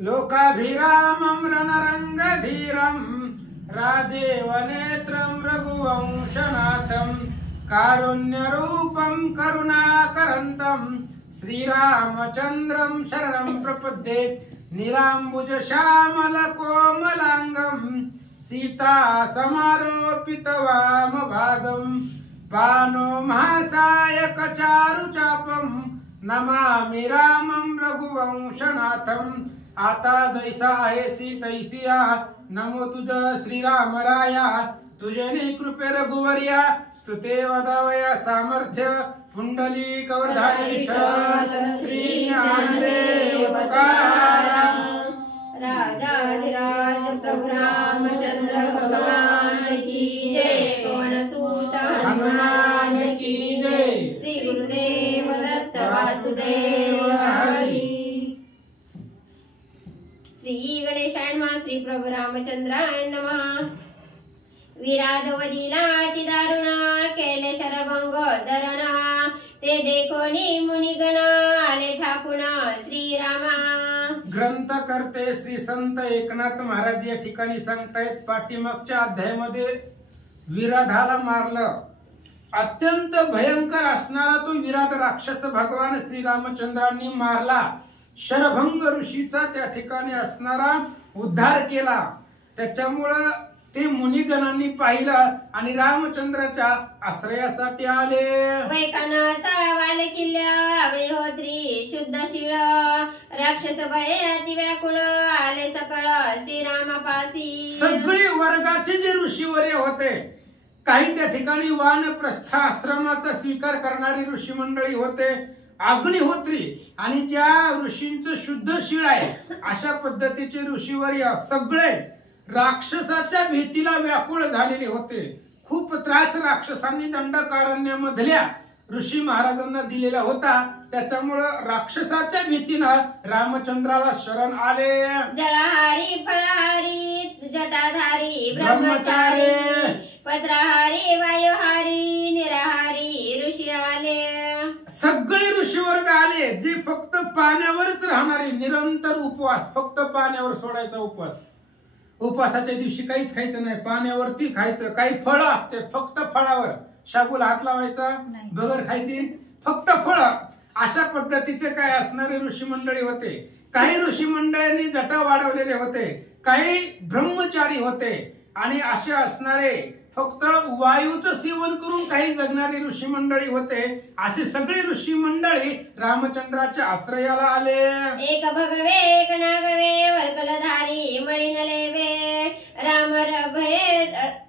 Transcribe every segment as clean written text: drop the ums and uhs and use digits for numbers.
लोकाभिरामं रणरंगधीरं राजीव नेत्रं रघुवंशनाथं कारुण्यरूपं करुणाकरन्तं श्रीरामचन्द्रं शरणं प्रपद्ये नीलाम्बुजश्यामलकोमलाङ्गं सीता समारोपितवामभागं पानो महासायकचारुचापं नमामि रामं रघुवंशनाथं आता जैसा आहेसी तैसिया नमो तुझ श्रीराम राया तुझे कृपे रघुवर्या स्तुते वदावया सामर्थ्य पुंडली कवरधारी विठ्ठल श्री ज्ञानदेव तुकाराम राजाधिराज प्रभु रामचंद्र भगवान की जय पवन सुत हनुमान की जय श्री गुरुदेव दत्त वासुदेव हरी श्री गणेशाय नमः श्री प्रभु रामचंद्राय नमः विराधवदीना अति दारुणा केले शरभंग धरणा ते देखोनी मुनिगण आले ठाकुणा श्रीरामा ग्रंथ करते श्री संत एकनाथ महाराज या ठिकाणी सांगतायत पाठीमागच्या अध्यायामध्ये विराधाला मारलं अत्यंत भयंकर असणारा तो विराध राक्षस भगवान श्रीरामचंद्रांनी मारला शरभंग ऋषीचा त्या ठिकाणी असणारा उद्धार केला त्याच्यामुळे ते मुनिगणांनी पाहिलं आणि रामचंद्राच्या आश्रयासाठी आले वैखानसा वाल किल्ल्या अग्निहोत्री शुद्ध शिळ राक्षस भये अति व्याकुळ आले सकळ श्रीरामापासी सगळे वर्गाचे जे ऋषीवर्य होते काही त्या ठिकाणी वानप्रस्थ आश्रमाचा स्वीकार करणारी ऋषी मंडळी होते अग्निहोत्री आणि ज्या ऋषींचं शुद्ध शिळ आहे अशा पद्धतीचे ऋषीवर्य सगळे राक्षसाच्या भीतीला व्याकुळ झालेले होते खूप त्रास राक्षसांनी दंडकारण्यामधल्या ऋषी महाराजांना दिलेला होता त्याच्यामुळे राक्षसाच्या भीतीनं रामचंद्राला शरण आले जळहारी फळहारी जटाधारी ब्रह्मचारी पत्रहारी वायुहारी निराहारी ऋषी आले सगळे ऋषीवर्ग आले जे फक्त पाण्यावरच राहणारे निरंतर उपवास फक्त पाण्यावर सोडायचा उपवास उपवासाच्या दिवशी काहीच खायचं नाही पाण्यावरती खायचं काही फळ असते फक्त फळावर शाबूला हात लावायचा बगर खायची फक्त फळ अशा पद्धतीचे काय असणारे ऋषी मंडळी होते काही ऋषी मंडळींनी जटा वाढवलेले होते काही ब्रह्मचारी होते आणि असे असणारे फक्त वायूचं सेवन करून काही जगणारी ऋषी मंडळी होते असे सगळे ऋषी मंडळी रामचंद्राच्या आश्रयाला आले एक भगवे एक नागवे वल्कलधारी मळीन लेवे राम भये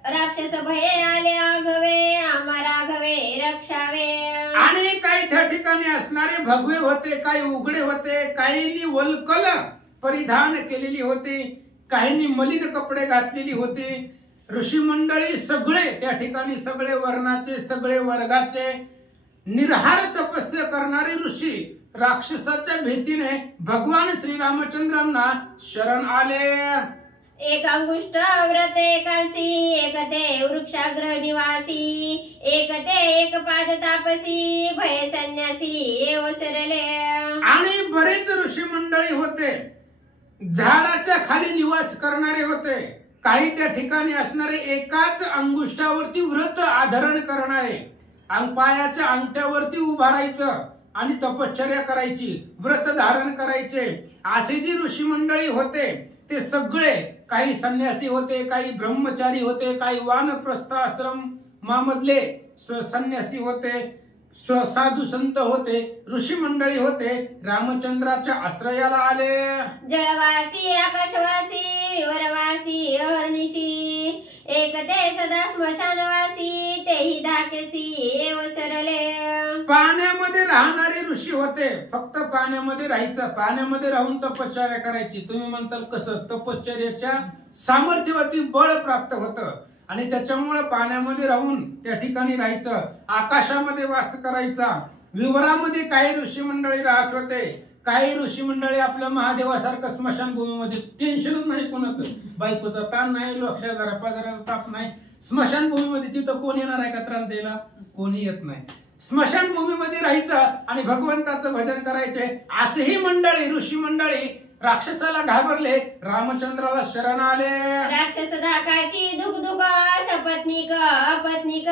राक्षस भये आले आगवे आम्हा राघवे रक्षावे आणि काही त्या ठिकाणी असणारे भगवे होते काही उघडे होते काहींनी वल्कल परिधान केलेली होती काहींनी मलिन कपडे घातलेली होती ऋषी मंडळी सगळे त्या ठिकाणी सगळे वर्णाचे सगळे वर्गाचे निर्हार तपस्या करणारे ऋषी राक्षसाच्या भीतीने भगवान श्रीरामचंद्रांना शरण आले एक अंगुष्ठ व्रत एकांसी एक ते वृक्षाग्र निवासी एक ते एक पाद तापसी भय संन्यासी एव सरले आणि बरेच ऋषी मंडळी होते झाडाच्या खाली निवास करणारे होते काही त्या ठिकाणी असणारे एकाच अंगुष्ठावरती व्रत आधरण करणारे पायाच्या अंगठ्यावरती उभा राहायचं आणि तपश्चर्या करायची व्रत धारण करायचे असे जी ऋषी मंडळी होते ते सगळे काही संन्यासी होते काही ब्रह्मचारी होते काही वानप्रस्थ आश्रमामधले संन्यासी होते साधू संत होते ऋषी मंडळी होते रामचंद्राच्या आश्रयाला आले जलवासी आकाशवासी वरवासी अहर्निशी एक ते सदा स्मशानवासी तेही धाकेसी एव सरले पाण्यामध्ये राहणारे ऋषी होते फक्त पाण्यामध्ये राहायचं पाण्यामध्ये राहून तपश्चर्या करायची तुम्ही म्हणताल कसं तपश्चर्याच्या सामर्थ्यवरती बळ प्राप्त होतं आणि त्याच्यामुळे पाण्यामध्ये राहून त्या ठिकाणी राहायचं आकाशामध्ये वास करायचा विवरामध्ये काही ऋषी मंडळी राहत होते काही ऋषी मंडळी आपल्या महादेवासारखं स्मशानभूमीमध्ये टेन्शनच नाही कोणाचं बायकोचा ताण नाही लोकशाही पाजाराचा ताप नाही स्मशानभूमीमध्ये तिथं कोण येणार आहे का त्रास द्यायला कोणी येत नाही स्मशानभूमीमध्ये राहायचं आणि भगवंताचं भजन करायचे असेही मंडळी ऋषी मंडळी राक्षसाला घाबरले, रामचंद्राला शरण आले. राक्षस धाकाची दुख सपत्निक अपत्निक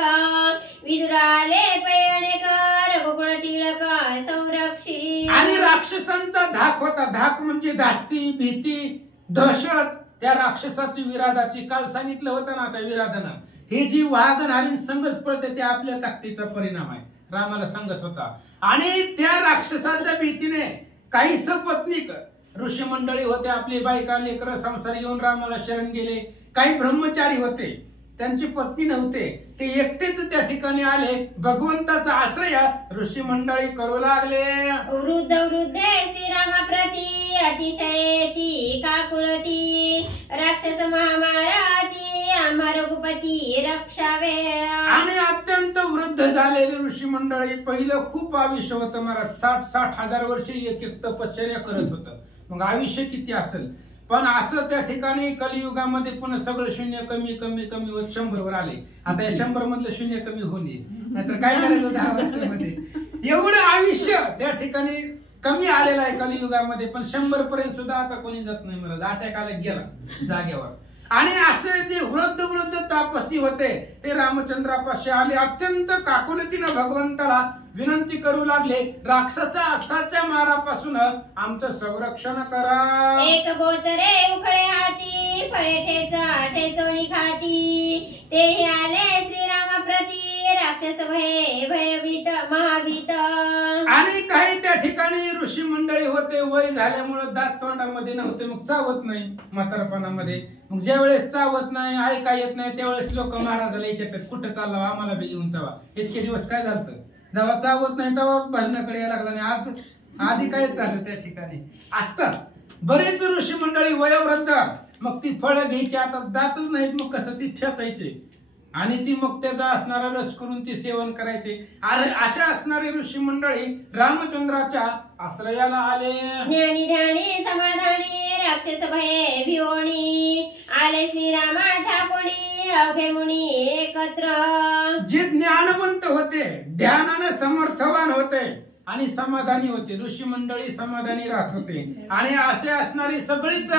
विदुराले पैणेक रघुकुळ टिळक संरक्षी. आणि राक्षसांचा धाक होता. धाक म्हणजे धास्ती, भीती, दहशत. त्या राक्षसाची, विराधाची काल सांगितलं होतं ना त्या विराधानं, हे जी वाघन हरिण संघच पळते ते आपल्या ताकदीचा परिणाम आहे, रामाला सांगत होता. आणि त्या राक्षसाच्या भीतीने काही सपत्निक ऋषी मंडळी होते, आपली बायका लेकर संसार घेऊन रामाला शरण गेले. काही ब्रह्मचारी होते, त्यांची पत्नी नव्हते, ते एकटेच त्या ठिकाणी आले. भगवंताचा आश्रय ऋषी मंडळी करू लागले. वृद्ध वृद्धे श्रीरामाप्रती अतिशयेती काकुळती राक्षस महामाराती आम्हा रघुपती रक्षावे. आणि अत्यंत वृद्ध झालेले ऋषी मंडळी, पहिलं खूप आयुष्य होतं महाराज, 60 हजार वर्षे एक तपश्चर्या करत होतं. मग आयुष्य किती असेल. पण असं त्या ठिकाणी कलियुगामध्ये पुन्हा सगळं शून्य कमी कमी कमी होत 100 वर आले. आता या 100 मधलं शून्य कमी होणे, नाहीतर काय करायचं 10 वर्षामध्ये. एवढं आयुष्य त्या ठिकाणी कमी आलेलं आहे कलियुगामध्ये. पण 100 पर्यंत सुद्धा आता कोणी जात नाही मला, अटॅक आला गेला जागेवर. आणि असे जे वृद्ध तापसी होते ते रामचंद्रापाशी आले. अत्यंत काकुलतीनं भगवंताला विनंती करू लागले, राक्षसा असाच्या मारापासून आमचं संरक्षण करा. एक बोचरे उखळे हाती फळे ठेचोणी खाती तेही आले श्रीरामाप्रती राक्षस भयभीत महाभीत. आणि काही त्या ठिकाणी ऋषी मंडळी होते, वय झाल्यामुळे दात तोंडामध्ये नव्हते, मग चावत नाही म्हातारपणामध्ये. मग ज्या वेळेस चावत नाही, ऐका येत नाही, त्यावेळेस लोक महाराजाला विचारतात कुठं चालला, आम्हाला बी घेऊन चावा. इतके दिवस काय झालं, जेव्हा चावत नाही तेव्हा भजनाकडे यायला लागला. आणि आज आधी काय झालं त्या ठिकाणी असतात बरेच ऋषी मंडळी वयोवृद्ध. मग ती फळं घ्यायची, आता दातच नाहीत, मग कसं ती ठेचायचे आणि ती मग त्याचा असणारा रस करून ती सेवन करायचे. अशा असणारे ऋषी मंडळी रामचंद्राच्या आश्रयाला आले. ज्ञानी ध्यानी समाधानी राक्षस भये भिवणी आले श्रीरामा ठाकोणी अवघे मुनी एकत्र. जे ज्ञानवंत होते, ध्यानाने समर्थवान होते आणि समाधानी होते, ऋषी मंडळी समाधानी राहत होते. आणि असे असणारी सगळीच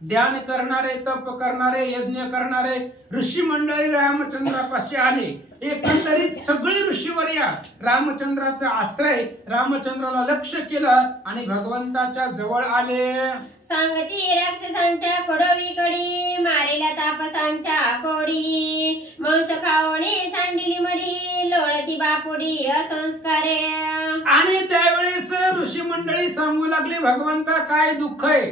ध्यान करणारे, तप करणारे, यज्ञ करणारे ऋषी मंडळी रामचंद्रापाशी आले. एकंदरीत सगळी ऋषीवर्या रामचंद्राचा आश्रय, रामचंद्राला लक्ष केलं आणि भगवंताच्या जवळ आले. सांगती राक्षसांच्या कडवी कडी मारेला तापसांच्या कोडी मांस खावणे सांडिली मडी लोळती बापुडी असंस्कारे. आणि त्यावेळेस ऋषी मंडळी सांगू लागले, भगवंता काय दुःख आहे,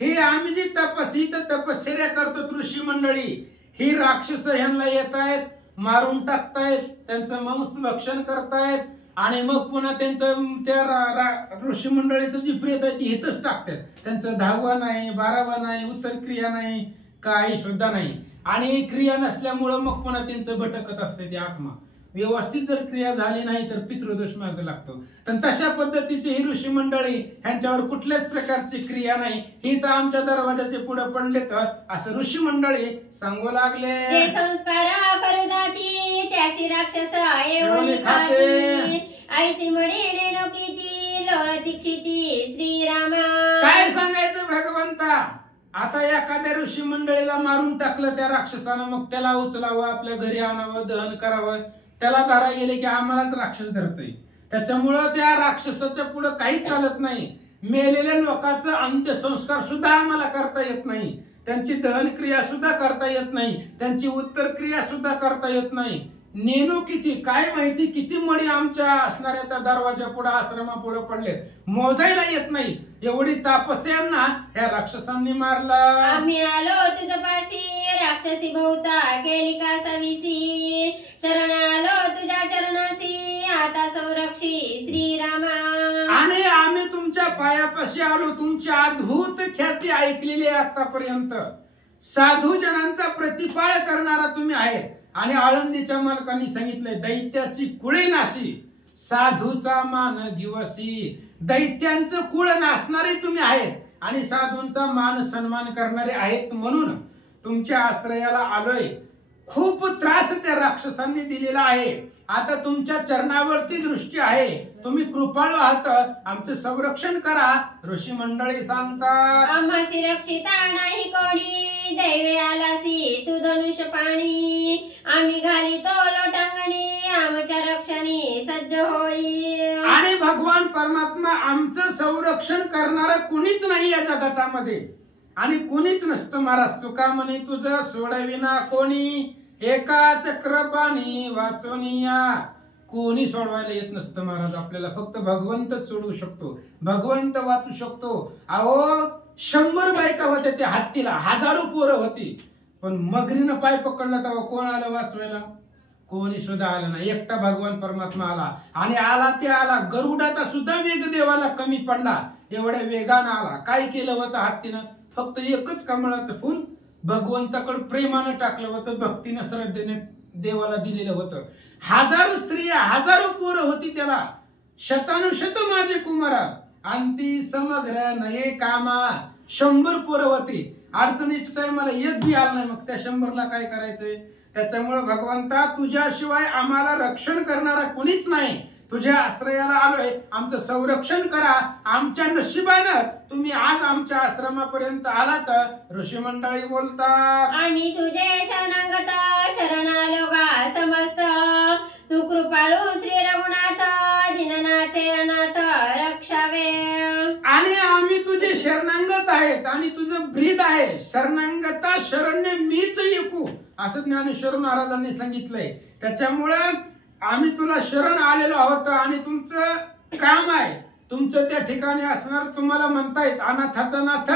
हे आम्ही जी तपश्चर्या करतो ऋषी मंडळी, ही राक्षस ह्यांना येत आहेत, मारून टाकतायत, त्यांचं मांस भक्षण करतायत आणि मग पुन्हा त्यांचं त्या ऋषी मंडळीचं जी प्रेत आहे ती हितच टाकतात. त्यांचं 10वा नाही, 12वा नाही, उत्तर क्रिया नाही, काही सुद्धा नाही. आणि क्रिया नसल्यामुळं मग पुन्हा त्यांचं भटकत असते ती आत्मा. व्यवस्थित जर क्रिया झाली नाही तर पितृदोष मागे लागतो. तर तशा पद्धतीची ही ऋषी मंडळी, ह्यांच्यावर कुठल्याच प्रकारची क्रिया नाही, ही तर आमच्या दरवाजाचे पुढे पडले तर असं ऋषी मंडळी सांगू लागले. ते संस्कार करू जाती त्यासी राक्षस एवढी खाती ऐसी मडी नेणो किती लोळती क्षिती श्रीरामा. काय सांगायचं भगवंता, आता एखाद्या ऋषी मंडळीला मारून टाकलं त्या राक्षसानं, मग त्याला उचलावं, आपल्या घरी आणावं, दहन करावं, त्याला धरा गेले की आम्हालाच राक्षस धरतोय. त्याच्यामुळं त्या राक्षसाच्या पुढे काहीच चालत नाही. मेलेल्या लोकांचं अंत्यसंस्कार सुद्धा आम्हाला करता येत नाही, त्यांची दहन क्रिया सुद्धा करता येत नाही, त्यांची उत्तर क्रिया सुद्धा करता येत नाही. नेणू किती, काय माहिती किती मडी आमच्या असणाऱ्या त्या दरवाजा पुढे, आश्रमा पुढे पडले, मोजायला येत नाही. एवढी तापस्यांना ह्या राक्षसांनी मारलं. आम्ही आलो तुझ पाशी राक्षसी भोवता केली का सविसी शरण आलो तुझ्या चरणासी आता संरक्षी श्रीरामा. आणि आम्ही तुमच्या पायापाशी आलो, तुमची अद्भुत ख्याती ऐकलेली आहे आतापर्यंत. साधू जनांचा प्रतिपाळ करणारा तुम्ही आहे. आणि आळंदीच्या मालकांनी सांगितलंय, दैत्याची कुळे नाशी साधूचा मान दिवसी. दैत्यांचं कुळ नासणारे तुम्ही आहेत आणि साधूंचा मान सन्मान करणारे आहेत, म्हणून तुमच्या आश्रयाला आलोय. खूप त्रास त्या राक्षसांनी दिलेला आहे आता तुमच्या चरणावरती दृष्टी आहे, तुम्ही कृपाळू आहात, आमचं संरक्षण करा. ऋषी मंडळी सांगतात, आम्हासी रक्षिता नाही कोणी, दैवे आलासी तू धनुष्य पाणी. आम्ही घालितो लोटांगणी, आमच्या रक्षणी सज्ज होई. आणि भगवान परमात्मा आमचं संरक्षण करणारा कुणीच नाही या जगतामध्ये, आणि कुणीच नसतं महाराज. तुका म्हणे तुझं सोडविना कोणी, एका चक्रपाणी वाचवनिया. कोणी सोडवायला येत नसतं महाराज आपल्याला, फक्त भगवंतच सोडवू शकतो, भगवंत वाचू शकतो. अहो 100 बायका होत्या त्या हत्तीला, 1000 पोरं होती, पण मगरीनं पाय पकडला तेव्हा कोण आलं वाचवायला? कोणी सुद्धा आलं नाही. एकटा भगवान परमात्मा आला, आणि आला ते आला. गरुडाचा सुद्धा वेग देवाला कमी पडला, एवढ्या वेगानं आला. काय केलं होतं हत्तीनं? फक्त एकच कमळाचं फुल भगवंताकडे प्रेमानं टाकलं होतं, भक्तीनं श्रद्धेने देवाला दिलेलं होतं. 1000 स्त्रिया, 1000 पोरं होती त्याला. शतानुशत माझे कुमारा, अंती समग्र नये कामा. 100 पोरं होती. अडचणीच्या टायमाला एक बी आला नाही, मग त्या 100ला काय करायचंय? त्याच्यामुळे भगवंता तुझ्याशिवाय आम्हाला रक्षण करणारा कुणीच नाही. तुझ्या आश्रयाला आलोय, आमचं संरक्षण करा. आमच्या नशिबानं तुम्ही आज आमच्या आश्रमापर्यंत आलात. ऋषी मंडळी बोलतात, आम्ही तुझे शरणागत, शरण आलो गा समस्त. तू कृपाळू श्री रघुनाथ, दीननाथे अनाथ रक्षावे. आणि आम्ही तुझे शरणांगत आहेत, आणि तुझं ब्रीद आहे. शरणांगता शरण्य मीच ऐकू, असं ज्ञानेश्वर महाराजांनी सांगितलंय. त्याच्यामुळं आम्ही तुला शरण आलेलो आहोत, आणि तुमचं काम आहे, तुमचं त्या ठिकाणी असणार. तुम्हाला म्हणतायत अनाथाचा नाथ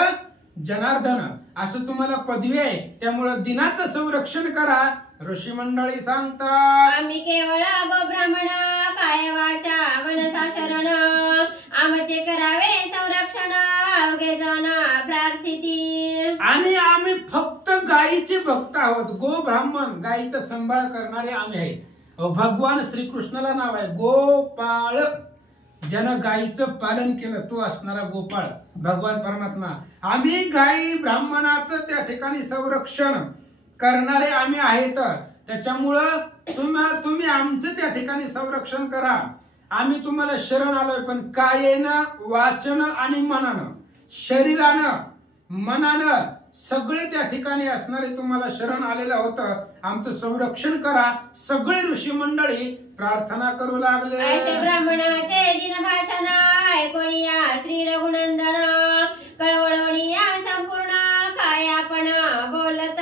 जनार्दन, असं तुम्हाला पदवी आहे. त्यामुळं दिनाचं संरक्षण करा. ऋषी मंडळी सांगतात, आम्ही केवळ गो ब्राह्मण, काय वाचा मनसा शरण. आमचे करावे संरक्षण, अवघे जन प्रार्थिती. आणि आम्ही फक्त गायीचे भक्त आहोत. गो ब्राह्मण, गायीचा सांभाळ करणारे आम्ही आहेत. भगवान श्रीकृष्णाला नाव आहे गोपाळ. ज्यानं गायीचं पालन केलं तो असणारा गोपाळ भगवान परमात्मा. आम्ही गायी ब्राह्मणाचं त्या ठिकाणी संरक्षण करणारे आम्ही आहेत. त्याच्यामुळं तुम्ही आमचं त्या ठिकाणी संरक्षण करा. आम्ही तुम्हाला शरण आलोय, पण कायेनं, वाचन आणि मनानं, शरीरानं, मनानं सगळे त्या ठिकाणी असणारे तुम्हाला शरण आलेलं होतं. आमचं संरक्षण करा. सगळे ऋषी मंडळी प्रार्थना करू लागले. ऐसे ब्राह्मणाचे दिन भाषण, ऐकून या श्री रघुनंदन. कळवळून या संपूर्ण, काय आपण बोलत.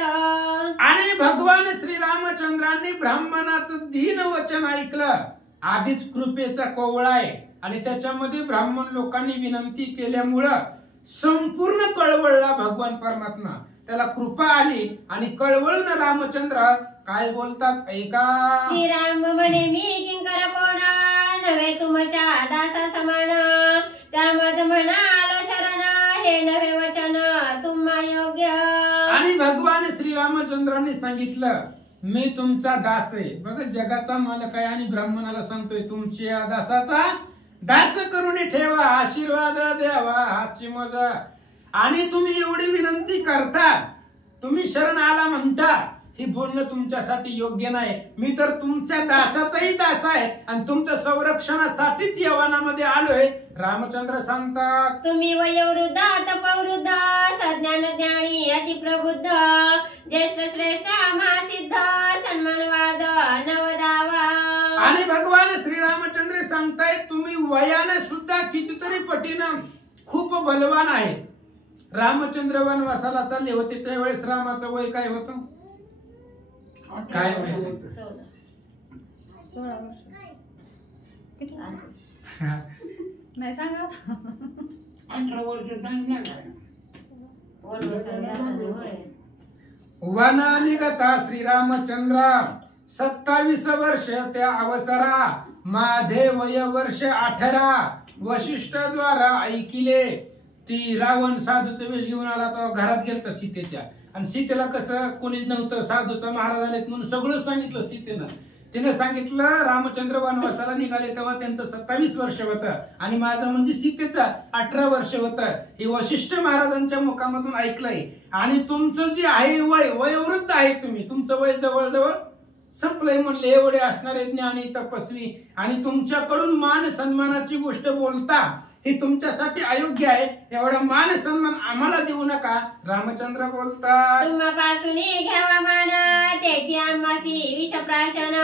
आणि भगवान श्रीरामचंद्रांनी ब्राह्मणाचं दीन वचन ऐकलं. आधीच कृपेचा कोवळा आहे, आणि त्याच्यामध्ये ब्राह्मण लोकांनी विनंती केल्यामुळं संपूर्ण कळवळला भगवान परमात्मा. त्याला कृपा आली, आणि कळवळून रामचंद्र काय बोलतात ऐका. श्रीराम म्हणे मी किंकर कोण, नव्हे तुमच्या दासा समान. त्या मज म्हणा आलो शरण, हे नव्हे वचन तुम्हा योग्य. आणि भगवान श्रीरामचंद्रांनी सांगितलं मी तुमचा दास आहे. बघा जगाचा मालक आहे, आणि ब्राह्मणाला सांगतोय तुमच्या दासाचा दास करून ठेवा, आशीर्वाद द्यावा हाची मजा. आणि तुम्ही एवढी विनंती करता, तुम्ही शरण आला म्हणता, ही बोलणं तुमच्यासाठी योग्य नाही. मी तर तुमच्या दासाचाही दास आहे, आणि तुमच्या संरक्षणासाठीच यवनामध्ये आलोय. रामचंद्र सांगतात, तुम्ही वयोवृद्ध तपवृद्ध, सज्ञान ज्ञानी अतिप्रबुद्ध, ज्येष्ठ श्रेष्ठ महासिद्ध, सन्मानवाद नवदावा. आणि भगवान श्रीरामचंद्र सांगतायत तुम्ही वयाने सुद्धा कितीतरी पटीनं खूप बलवान आहेत. रामचंद्र वनवासाला चालले होते त्यावेळेस रामाचं वय काय होतं? काय माहिती? 16 वर्ष. किती नाही सांगा. 18 वर्ष वन निगता श्रीरामचंद्र 27 वर्ष त्या अवसरा, माझे वय वर्ष 18. वशिष्ठ द्वारा ऐकिले. ती रावण साधूचं वेश घेऊन आला तेव्हा घरात गेलता सीतेच्या, आणि सीतेला कसं कोणीच नव्हतं, साधूचा महाराज आलेत म्हणून सगळं सांगितलं सीतेनं. तिने सांगितलं रामचंद्र वनवासाला निघाले तेव्हा त्यांचं 27 वर्ष होतं, आणि माझं म्हणजे सीतेचं 18 वर्ष होतं. हे वशिष्ठ महाराजांच्या मुखामधून ऐकलंय. आणि तुमचं जे आहे वय, वयोवृद्ध आहे तुम्ही, तुमचं वय जवळजवळ संपलंय म्हणले. एवढे असणारे ज्ञानी तपस्वी आणि तुमच्याकडून मान सन्मानाची गोष्ट बोलता हे तुमच्यासाठी अयोग्य आहे. एवढा मान सन्मान आम्हाला देऊ नका. रामचंद्र बोलतात, तुम्हापासून घ्यावा मान त्याची आम्हासी विषप्राशन.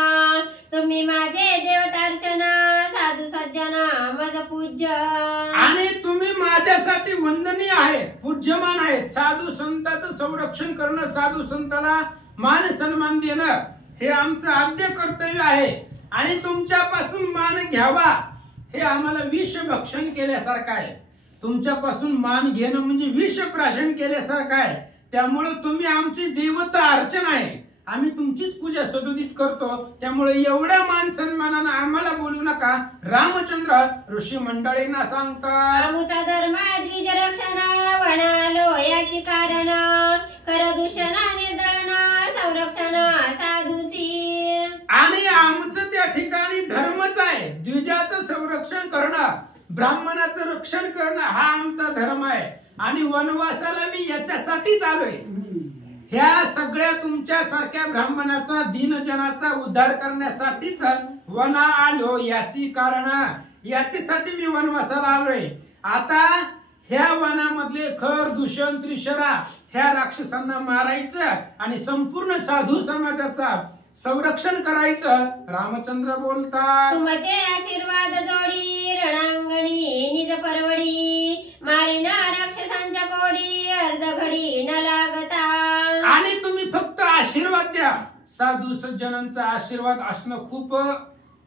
तुम्ही माझे देवतार्चन साधू सज्जन मज पूज्य. आणि तुम्ही माझ्यासाठी वंदनीय आहे, पूज्यमान आहेत. साधू संतांचं संरक्षण करणं, साधू संताला मान सन्मान देणं हे आमचं आद्य कर्तव्य आहे. आणि तुमच्यापासून मान घ्यावा हे आम्हाला विष भक्षण केल्यासारखं आहे. तुमच्यापासून मान घेणं म्हणजे विष प्राशन केल्यासारखं आहे. त्यामुळे तुम्ही आमची देवता अर्चना आहे. आम्ही तुमचीच पूजा सदुदित करतो. त्यामुळे एवढ्या मान सन्मानानं आम्हाला बोलू नका. रामचंद्र ऋषी मंडळींना सांगतात, आमुचा धर्म द्विज रक्षण वनालो याची कारण. कर दूषण निर्दळन संरक्षण साधूसी. आणि आमचं त्या ठिकाणी धर्मच आहे. द्विजाचं संरक्षण करणं, ब्राह्मणाचं रक्षण करणं हा आमचा धर्म आहे. आणि वनवासाला मी याच्यासाठीच आलोय. ह्या सगळ्या तुमच्या सारख्या ब्राह्मणाचा दीनजनाचा उद्धार करण्यासाठीच वना आलो याची कारण. याच्यासाठी मी वनवासाला आलोय. आता ह्या वनामधले खर दूषण त्रिशरा ह्या राक्षसांना मारायचं आणि संपूर्ण साधू समाजाचा संरक्षण करायचं. रामचंद्र बोलतात, तुमचे आशीर्वाद जोडी रणांगणी निज परवडी. मारिना राक्षसांच्या कोडी अर्ध घडी न लागता. आणि तुम्ही फक्त आशीर्वाद द्या. साधू सज्जनांचा आशीर्वाद असणं खूप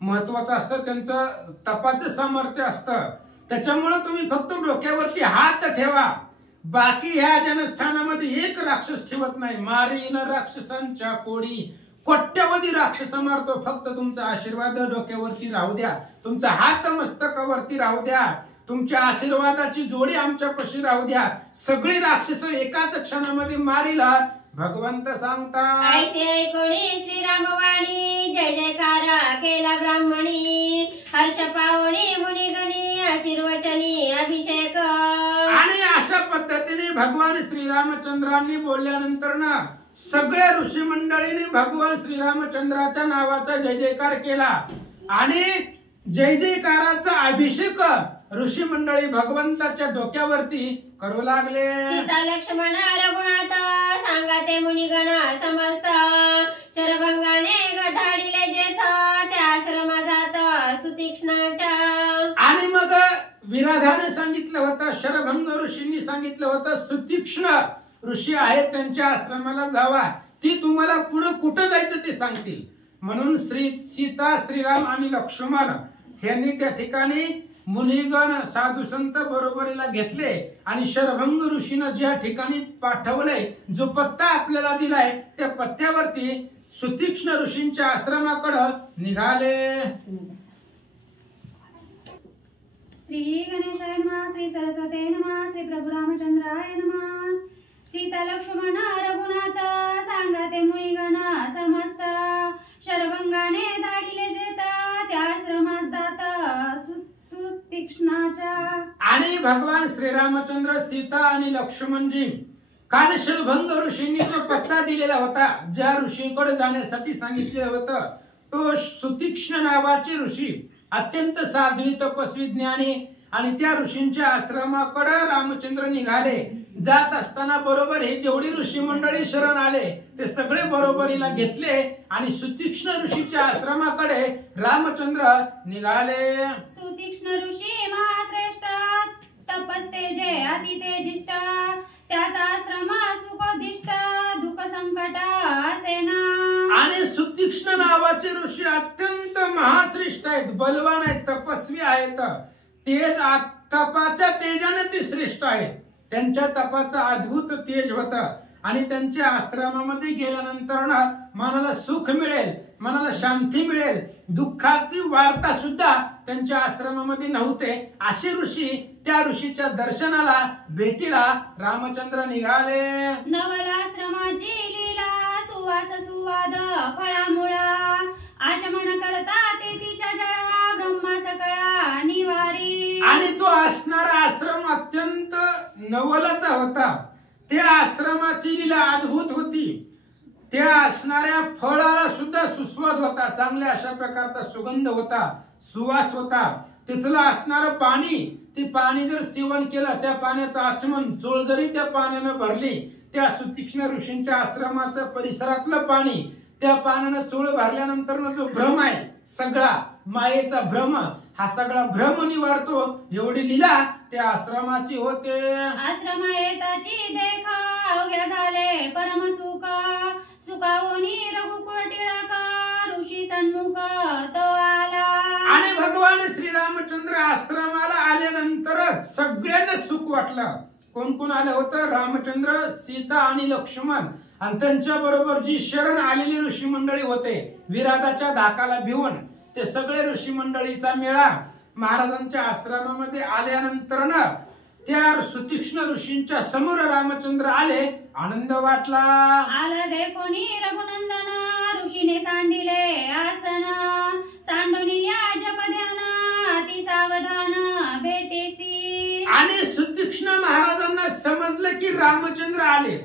महत्वाचं असतं. त्यांचं तपाचं सामर्थ्य असतं. त्याच्यामुळे तुम्ही फक्त डोक्यावरती हात ठेवा. बाकी ह्या जनस्थानामध्ये एक राक्षस ठेवत नाही. मारीन राक्षसांच्या कोडी. कोट्यवधी राक्षस मारतो. फक्त तुमचा आशीर्वाद डोक्यावरती राहू द्या. तुमचा हात मस्तकावरती राहू द्या. तुमच्या आशीर्वादाची जोडी आमच्यापाशी राहू द्या. सगळी राक्षस एकाच क्षणामध्ये मारीला. भगवंत सांगतात, ऐसे ऐकोणी श्रीरामवाणी जय जयकार केला ब्राह्मणी. हर्ष पावणी मुनिगणी आशीर्वचनी अभिषेक. आणि अशा पद्धतीने भगवान श्रीरामचंद्रांनी बोलल्यानंतर ना सगळ्या ऋषी मंडळीने भगवान श्रीरामचंद्राच्या नावाचा जय जयकार केला. आणि जय जयकाराचा अभिषेक ऋषी मंडळी भगवंताच्या डोक्यावरती करू लागले. सीता लक्ष्मण रघुनाथ सांगा ते मुनिगण समस्त. शरभंगाने गधाडिले जेथ त्या आश्रमा जात सुतीक्ष्णाच्या. आणि मग विराधाने सांगितलं होतं, शरभंग ऋषींनी सांगितलं होतं, सुतीक्ष्ण ऋषी आहेत त्यांच्या आश्रमाला जावा. ती तुम्हाला पुढे कुठं जायचं ते सांगतील. म्हणून सीता श्रीराम आणि लक्ष्मण यांनी त्या ठिकाणी मुनिगण साधू संत बरोबरीला घेतले. आणि शरभंग ऋषीनं ज्या ठिकाणी पाठवलंय, जो पत्ता आपल्याला दिलाय, त्या पत्त्यावरती सुतीक्ष्ण ऋषींच्या आश्रमाकडे निघाले. श्री गणेशाय नमः. श्री सरस्वते नमः. श्री प्रभू रामचंद्राय नमः. सीता लक्ष्मण रघुनाथ सांगा ते मुनिगण समस्त. शरभंगाने धाडिले जेत त्या आश्रमात जात सुतीक्ष्णाच्या. आणि भगवान श्रीरामचंद्र, सीता आणि लक्ष्मणजी काल शरभंग ऋषींनी जो पत्ता दिलेला होता, ज्या ऋषीकडे जाण्यासाठी सांगितले होतं, तो सुतीक्ष्ण नावाचे ऋषी अत्यंत साध्वी तपस्वी ज्ञानी. आणि त्या ऋषींच्या आश्रमाकडे रामचंद्र निघाले. जात असताना बरोबर हे जेवढी ऋषी मंडळी शरण आले ते सगळे बरोबरीला घेतले आणि सुतीक्ष्ण ऋषीच्या आश्रमाकडे रामचंद्र निघाले. सुतीक्ष्ण ऋषी महाश्रेष्ठ तपस्तेजे अति तेजिष्ठ. त्याचा आश्रम सुखोदिष्ट दुःख संकट असेना. आणि सुतीक्ष्ण नावाचे ऋषी अत्यंत महाश्रेष्ठ आहेत, बलवान आहेत, तपस्वी आहेत. तेज तपाच्या तेजाने ते श्रेष्ठ आहेत. त्यांच्या तपाचं अद्भुत तेज होतं. आणि त्यांच्या आश्रमामध्ये गेल्यानंतर ना मनाला सुख मिळेल, मनाला शांती मिळेल. दुःखाची वार्ता सुद्धा त्यांच्या आश्रमामध्ये नव्हते. असे ऋषी, त्या ऋषीच्या दर्शनाला भेटीला रामचंद्र निघाले. नवलाश्रमाची लीला सुवास सुवाद फळामुळा. आचमन करता ते तिच्या जळा ब्रह्मा सकळा निवारी. आणि तो असणारा आश्रम अत्यंत नवलाचा होता. त्या आश्रमाची लीला अद्भुत होती. त्या असणाऱ्या फळाला सुद्धा सुस्वाद होता, चांगल्या अशा प्रकारचा सुगंध होता, सुवास होता. तिथलं असणारं पाणी, ते पाणी जर सेवन केलं, त्या पाण्याचं आचमन चोळ जरी त्या पाण्यानं भरली, त्या सुतीक्ष्ण ऋषींच्या आश्रमाचं परिसरातलं पाणी, त्या पाण्यानं चोळ भरल्यानंतर जो भ्रम आहे सगळा, मायेचा भ्रम, हा सगळा भ्रम निवारतो. एवढी लीला त्या आश्रमाची होते. आश्रम येताची देख अवघ्या झाले परम सुख, सुखावणी रघुकुळ टिळक ऋषी सन्मुख तो आला. आणि भगवान श्रीरामचंद्र आश्रमाला आल्यानंतरच सगळ्यांना सुख वाटलं. कोण कोण आलं होतं? रामचंद्र, सीता आणि लक्ष्मण, आणि त्यांच्या बरोबर जी शरण आलेली ऋषी मंडळी होते, विराटाच्या धाकाला भिवून ते सगळे ऋषी मंडळीचा मेळा महाराजांच्या आश्रमामध्ये आल्यानंतर ना त्या सुतीक्ष्ण ऋषींच्या समोर रामचंद्र आले. आनंद वाटला. आला देखोनी रघुनंदन ऋषीने सांडिले आसन, सांडोनी या जप ध्यान अति सावधान भेटेसी. आणि सुतीक्ष्ण महाराजांना समजलं की रामचंद्र आले,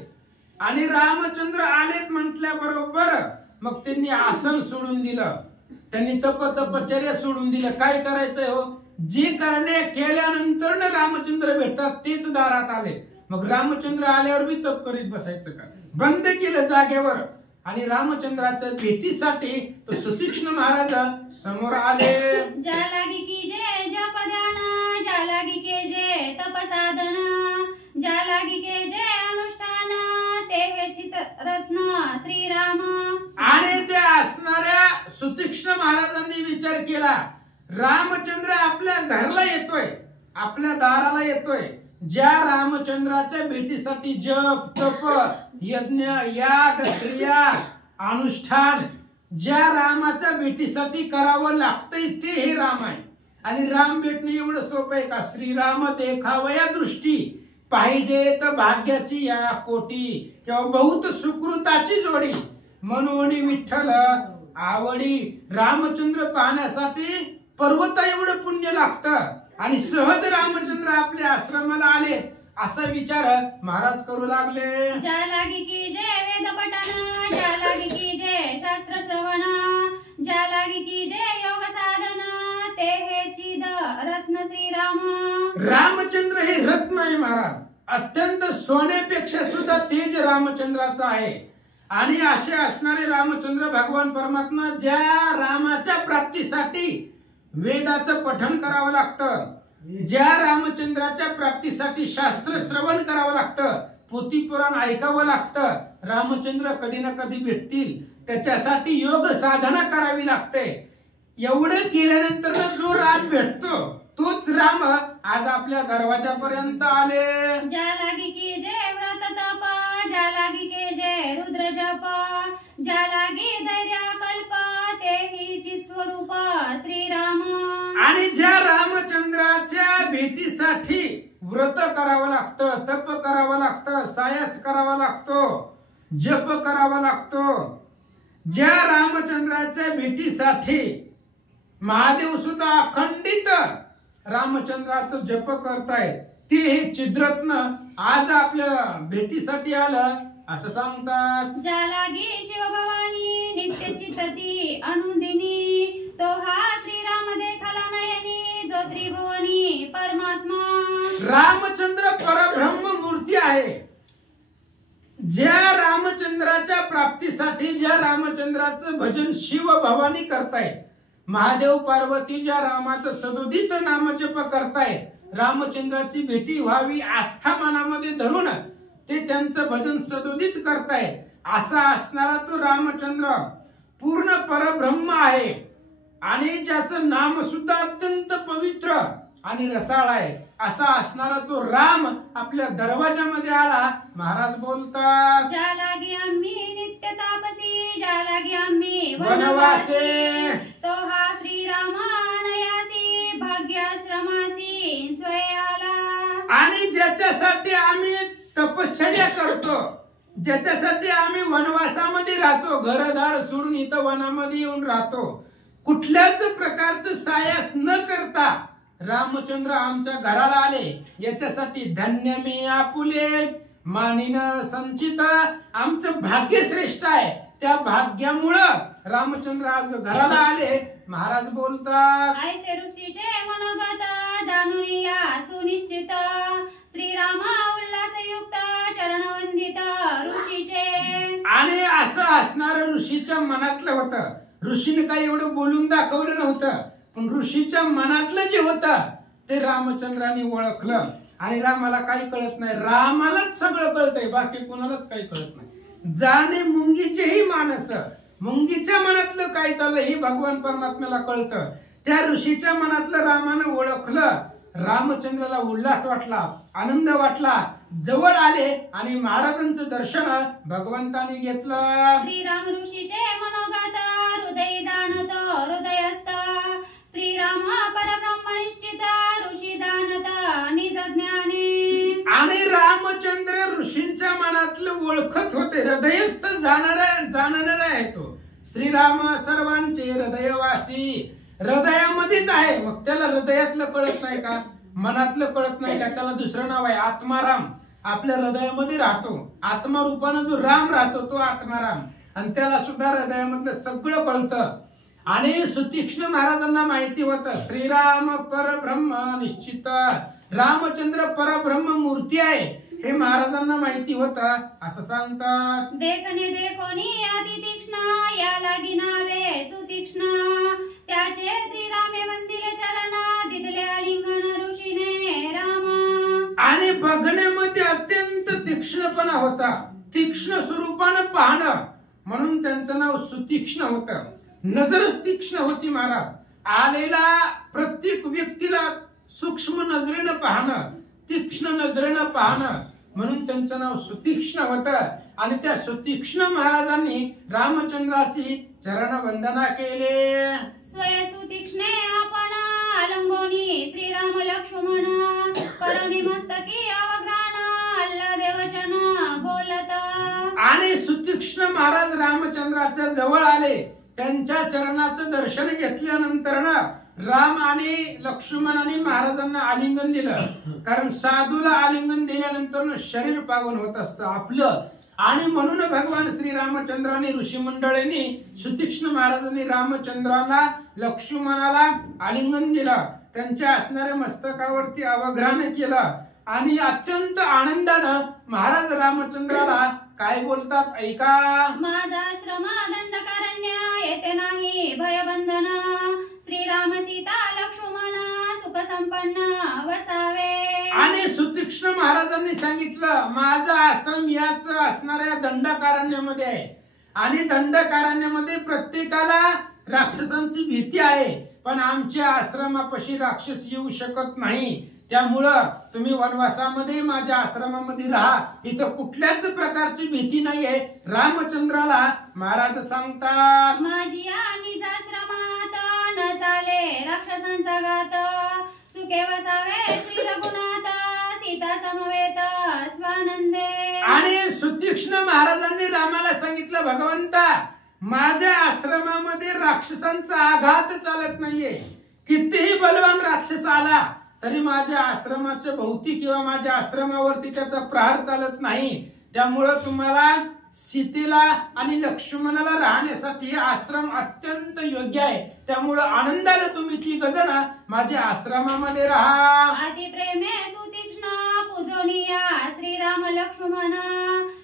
आणि रामचंद्र आलेत म्हटल्याबरोबर मग त्यांनी आसन सोडून दिलं, त्यांनी तपश्चर्या सोडून दिलं. काय करायचंय हो? जे करणे केल्यानंतर रामचंद्र भेटतात तेच दारात आले. मग रामचंद्र आल्यावर बी तप करीत बसायचं का? बंद केलं जागेवर. आणि रामचंद्राच्या भेटीसाठी तो सुतीक्ष्ण महाराज समोर आले. ज्या लागी की जे जप ध्यान, ज्या लागी के जे तप साधन, ज्या लागी के जे अनुष्ठान, ते हे चित्ररत्न श्रीराम. आणि त्या असणाऱ्या सुतीक्ष्ण महाराजांनी विचार केला, रामचंद्र आपल्या घरला येतोय, आपल्या दाराला येतोय. ज्या रामचंद्राच्या भेटीसाठी जप, तप, यज्ञ, याग, क्रिया, अनुष्ठान ज्या रामाच्या भेटीसाठी करावं लागतंय ते हे राम आहे. आणि राम भेटणं एवढं सोपं आहे का? श्रीराम देखावया दृष्टी, पाहिजे तर भाग्याची या कोटी, किंवा बहुत सुकृताची जोडी, म्हणून विठ्ठल आवडी. रामचंद्र पाहण्यासाठी पर्वता एवढं पुण्य लागतं, आणि सहज रामचंद्र आपल्या आश्रमाला आले असा विचार महाराज करू लागले. ज्या लागी की जे वेद पठन, ज्या लागी की जे शास्त्र श्रवण, ज्या लागी की जे योग साधन, ते हे चिद रत्न श्रीराम. रामचंद्र हे रत्न आहे महाराज, अत्यंत सोन्यापेक्षा सुद्धा तेज रामचंद्राचं आहे. आणि असे असणारे रामचंद्र भगवान परमात्मा, ज्या रामाच्या प्राप्तीसाठी वेदाचं पठन करावं लागतं, ज्या रामचंद्राच्या प्राप्तीसाठी शास्त्र श्रवण करावं लागतं, पोथी पुराण ऐकावं लागतं, रामचंद्र कधी ना कधी भेटतील, त्याच्यासाठी योग साधना करावी लागते. एवढं केल्यानंतर जो राम भेटतो तोच राम आज आपल्या दरवाजापर्यंत आले. ज्या लागी की जे व्रत तप, ज्या लागी के जे रुद्र जप, ज्या लागी धैर्य कल्प, ते ही चित स्वरूप श्रीराम. आणि ज्या रामचंद्राच्या भेटीसाठी व्रत करावं लागतं, तप करावं लागतं, सायस करावा लागतो, जप करावा लागतो, ज्या रामचंद्राच्या भेटीसाठी महादेव सुद्धा अखंडित रामचंद्राचं जप करतायत, ते हे चिद्रत्न आज आपल्या भेटीसाठी आलं असं सांगतात. ज्या लागी शिवभवानी नित्य चित्तती अनुदिनी, तो हा श्रीराम देखला नयनी, जो त्रिभुवनी परमात्मा. रामचंद्र परब्रह्म मूर्ती आहे. ज्या रामचंद्राच्या प्राप्तीसाठी ज्या रामचंद्राचं भजन शिव भवानी करतायत, महादेव पार्वती ज्या रामाचं सदोदित नामजप करतायत, रामचंद्राची भेटी व्हावी आस्था मनामध्ये धरून ते त्यांचं भजन सदोदित करतायत, असा असणारा तो रामचंद्र पूर्ण परब्रह्म आहे. आणि ज्याचं नाम सुद्धा अत्यंत पवित्र आणि रसाळ आहे, असा असणारा तो राम आपल्या दरवाजामध्ये आला. महाराज बोलतात, ज्या लागी आम्ही नित्य तापसी, ज्या लागी आम्ही वनवासे, तो हा श्रीराम अनयासी, भाग्याश्रमासी स्वय आला. आणि ज्याच्यासाठी आम्ही तपश्चर्या करतो, ज्याच्यासाठी आम्ही वनवासामध्ये राहतो, घरदार सोडून इथं वनामध्ये येऊन राहतो, कुठल्याच प्रकारचं सायास न करता रामचंद्र आमच्या घराला आले, याच्यासाठी धन्य मी आपुले. मानिन संचित आमचं भाग्य श्रेष्ठ आहे. त्या भाग्यामुळं रामचंद्र आज घराला आले. महाराज बोलतात, ऐसे ऋषीचे मनोगत जाणून या सुनिश्चित श्रीराम उल्हासयुक्त चरणवंदित ऋषीचे. आणि असं असणार ऋषीच्या मनातलं होतं. ऋषीने काही एवढं बोलून दाखवलं नव्हतं, पण ऋषीच्या मनातलं जे होतं ते रामचंद्रांनी ओळखलं. आणि रामाला काही कळत नाही, रामालाच सगळं कळतंय, बाकी कोणालाच काही कळत नाही. जाणे मुंगीचेही मानस, मुंगीच्या मनातलं काय चाललं हे भगवान परमात्म्याला कळतं. त्या ऋषीच्या मनातलं रामानं ओळखलं. रामचंद्राला उल्हास वाटला, आनंद वाटला. जवळ आले आणि महाराजांचं दर्शन भगवंताने घेतलं. श्रीराम ऋषीचे मनोगत हृदय जाणत हृदयस्थ श्रीराम परब्रह्म निश्चित ऋषी जाणत निज ज्ञाने. आणि रामचंद्र ऋषींच्या मनातलं ओळखत होते. हृदयस्थ जाणारा आहे तो. श्रीराम सर्वांचे हृदयवासी, हृदयामध्येच आहे. मग त्याला हृदयातलं कळत नाही का, मनातलं कळत नाही का? त्याला दुसरं नाव आहे आत्माराम. आपल्या हृदयामध्ये राहतो, आत्मा रूपानं जो राम राहतो तो आत्माराम. आणि त्याला सुद्धा हृदयामधलं सगळं कळतं. आणि सुतीक्ष्ण महाराजांना माहिती होतं श्रीराम परब्रह्म निश्चित, रामचंद्र परब्रह्म मूर्ती आहे हे महाराजांना माहिती होतं. असं सांगतात, देखणे देखोनी अति तीक्ष्ण या लागी नावे सुतीक्ष्ण त्याचे श्रीरामे वंदिले चरण दिदले आलिंगन ऋषीने राम. आणि बघण्यामध्ये अत्यंत तीक्ष्णपणा होता, तीक्ष्ण स्वरूपानं पाहणं, म्हणून त्यांचं नाव सुतीक्ष्ण होतं. नजरच तीक्ष्ण होती. महाराज आलेला प्रत्येक व्यक्तीला सूक्ष्म नजरेनं पाहणं, तीक्ष्ण नजरेनं पाहणं, म्हणून त्यांचं नाव सुतीक्ष्ण होतं. आणि त्या सुतीक्ष्ण महाराजांनी रामचंद्राची चरणवंदना केले. स्वय सुतीक्ष्णे आपण आलंगोनी श्रीराम लक्ष्मण करुणी मस्तकी अवघ्राण अल्लादे वचन बोलत. आणि सुतीक्ष्ण महाराज रामचंद्राच्या जवळ आले. त्यांच्या चरणाचं दर्शन घेतल्यानंतर ना राम आणि लक्ष्मणाने महाराजांना आलिंगन दिलं. कारण साधूला आलिंगन दिल्यानंतर शरीर पावन होत असतं आपलं. आणि म्हणून भगवान श्री रामचंद्राने ऋषी मंडळींनी सुतीक्ष्ण महाराजांनी रामचंद्राला लक्ष्मणाला आलिंगन दिलं. त्यांच्या असणाऱ्या मस्तकावरती अवघ्राण केलं. आणि अत्यंत आनंदानं महाराज रामचंद्राला काय बोलतात ऐका, माझा आश्रम दंडकारण्य येथे नाही भयबंधन श्रीराम सीता लक्ष्मण सुख संपन्न वसावे. आणि सुतीक्ष्ण महाराजांनी सांगितलं माझा आश्रम याच असणाऱ्या दंडकारण्यामध्ये आहे. आणि दंडकारण्यामध्ये प्रत्येकाला राक्षसांची भीती आहे, पण आमच्या आश्रमापाशी राक्षस येऊ शकत नाही. त्यामुळं तुम्ही वनवासामध्ये माझ्या आश्रमामध्ये राहा, इथं कुठल्याच प्रकारची भीती नाहीये. रामचंद्राला महाराज सांगतात, माझी निज आश्रमात न चाले राक्षसांचा घात सुखे वसावे श्री रघुनाथ सीता समवेत स्वानंदे. आणि सुतीक्ष्ण महाराजांनी रामाला सांगितलं भगवंता माझ्या आश्रमामध्ये राक्षसांचा आघात चालत नाहीये. कितीही बलवान राक्षस आला तरी माझ्या आश्रमाच्या भोवती किंवा माझ्या आश्रमावरती त्याचा प्रहार चालत नाही. त्यामुळं तुम्हाला सीतेला आणि लक्ष्मणाला राहण्यासाठी आश्रम अत्यंत योग्य आहे. त्यामुळं आनंदाने तुम्ही ती गजन माझ्या आश्रमामध्ये राहा. अति प्रेमे सुतीक्ष्ण पूजोनिया श्रीराम लक्ष्मण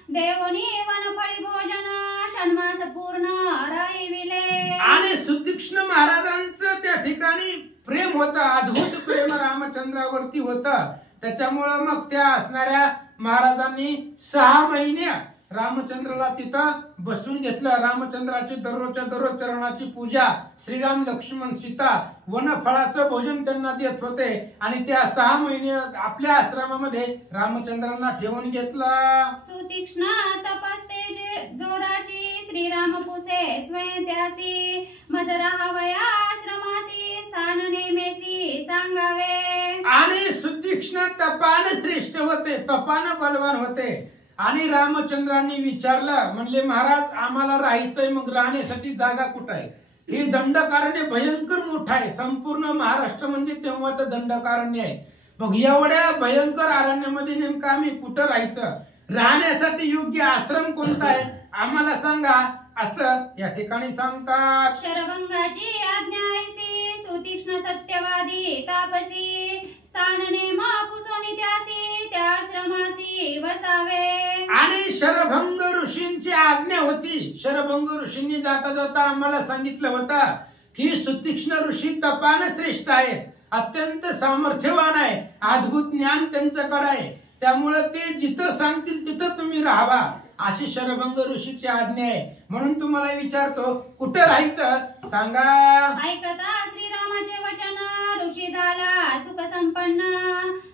देवोनी वनफळी भोजन षण्मास पूर्ण राहिविले. आणि सुतीक्ष्ण महाराजांचं त्या ठिकाणी प्रेम होतं, अद्भुत प्रेम रामचंद्रावरती होतं. त्याच्यामुळं मग त्या असणाऱ्या महाराजांनी 6 महिने रामचंद्राला तिथं बसून घेतलं. रामचंद्राची दररोजच्या दररोज चरणाची पूजा, श्रीराम लक्ष्मण सीता वनफळाचं भोजन त्यांना देत होते. आणि त्या 6 महिने आपल्या आश्रमामध्ये रामचंद्रांना ठेवून घेतलं. सुतीक्ष्ण तपस्ते जे जोराशी श्रीराम पुसे स्वयं त्यासी मज राहावया आश्रमासी स्थान नेमेसी सांगावे. आणि सुतीक्ष्ण तपान श्रेष्ठ होते, तपान बलवान होते. आणि रामचंद्रांनी विचारलं, म्हणले महाराज आम्हाला राहायचंय, मग राहण्यासाठी जागा कुठं आहे? हे दंडकारण्य भयंकर मोठं आहे. संपूर्ण महाराष्ट्र म्हणजे तेव्हाचं दंडकारण्य आहे. मग एवढ्या भयंकर अरण्यामध्ये नेमकं आम्ही कुठं राहायचं? राहण्यासाठी योग्य आश्रम कोणता आहे आम्हाला सांगा, असं या ठिकाणी सांगतात. शरभंगाची आज्ञा ऐसी सुतीक्ष्ण सत्यवादी तापसी स्थान नेम पुसोनी त्यासी त्या आश्रमासी वसावे. आणि शरभंग ऋषींची आज्ञा होती. शरभंग ऋषींनी जाता जाता आम्हाला सांगितलं होतं की सुतीक्ष्ण ऋषी तपाने श्रेष्ठ आहे, अत्यंत सामर्थ्यवान आहे, अद्भुत ज्ञान त्यांच्याकडे आहे, त्यामुळे ते जिथं सांगतील तिथं तुम्ही राहावा अशी शरभंग ऋषीची आज्ञा आहे. म्हणून तुम्हाला विचारतो कुठं राहायचं सांगा. ऐकता श्रीरामाचे वचन ऋषी झाला सुख संपन्न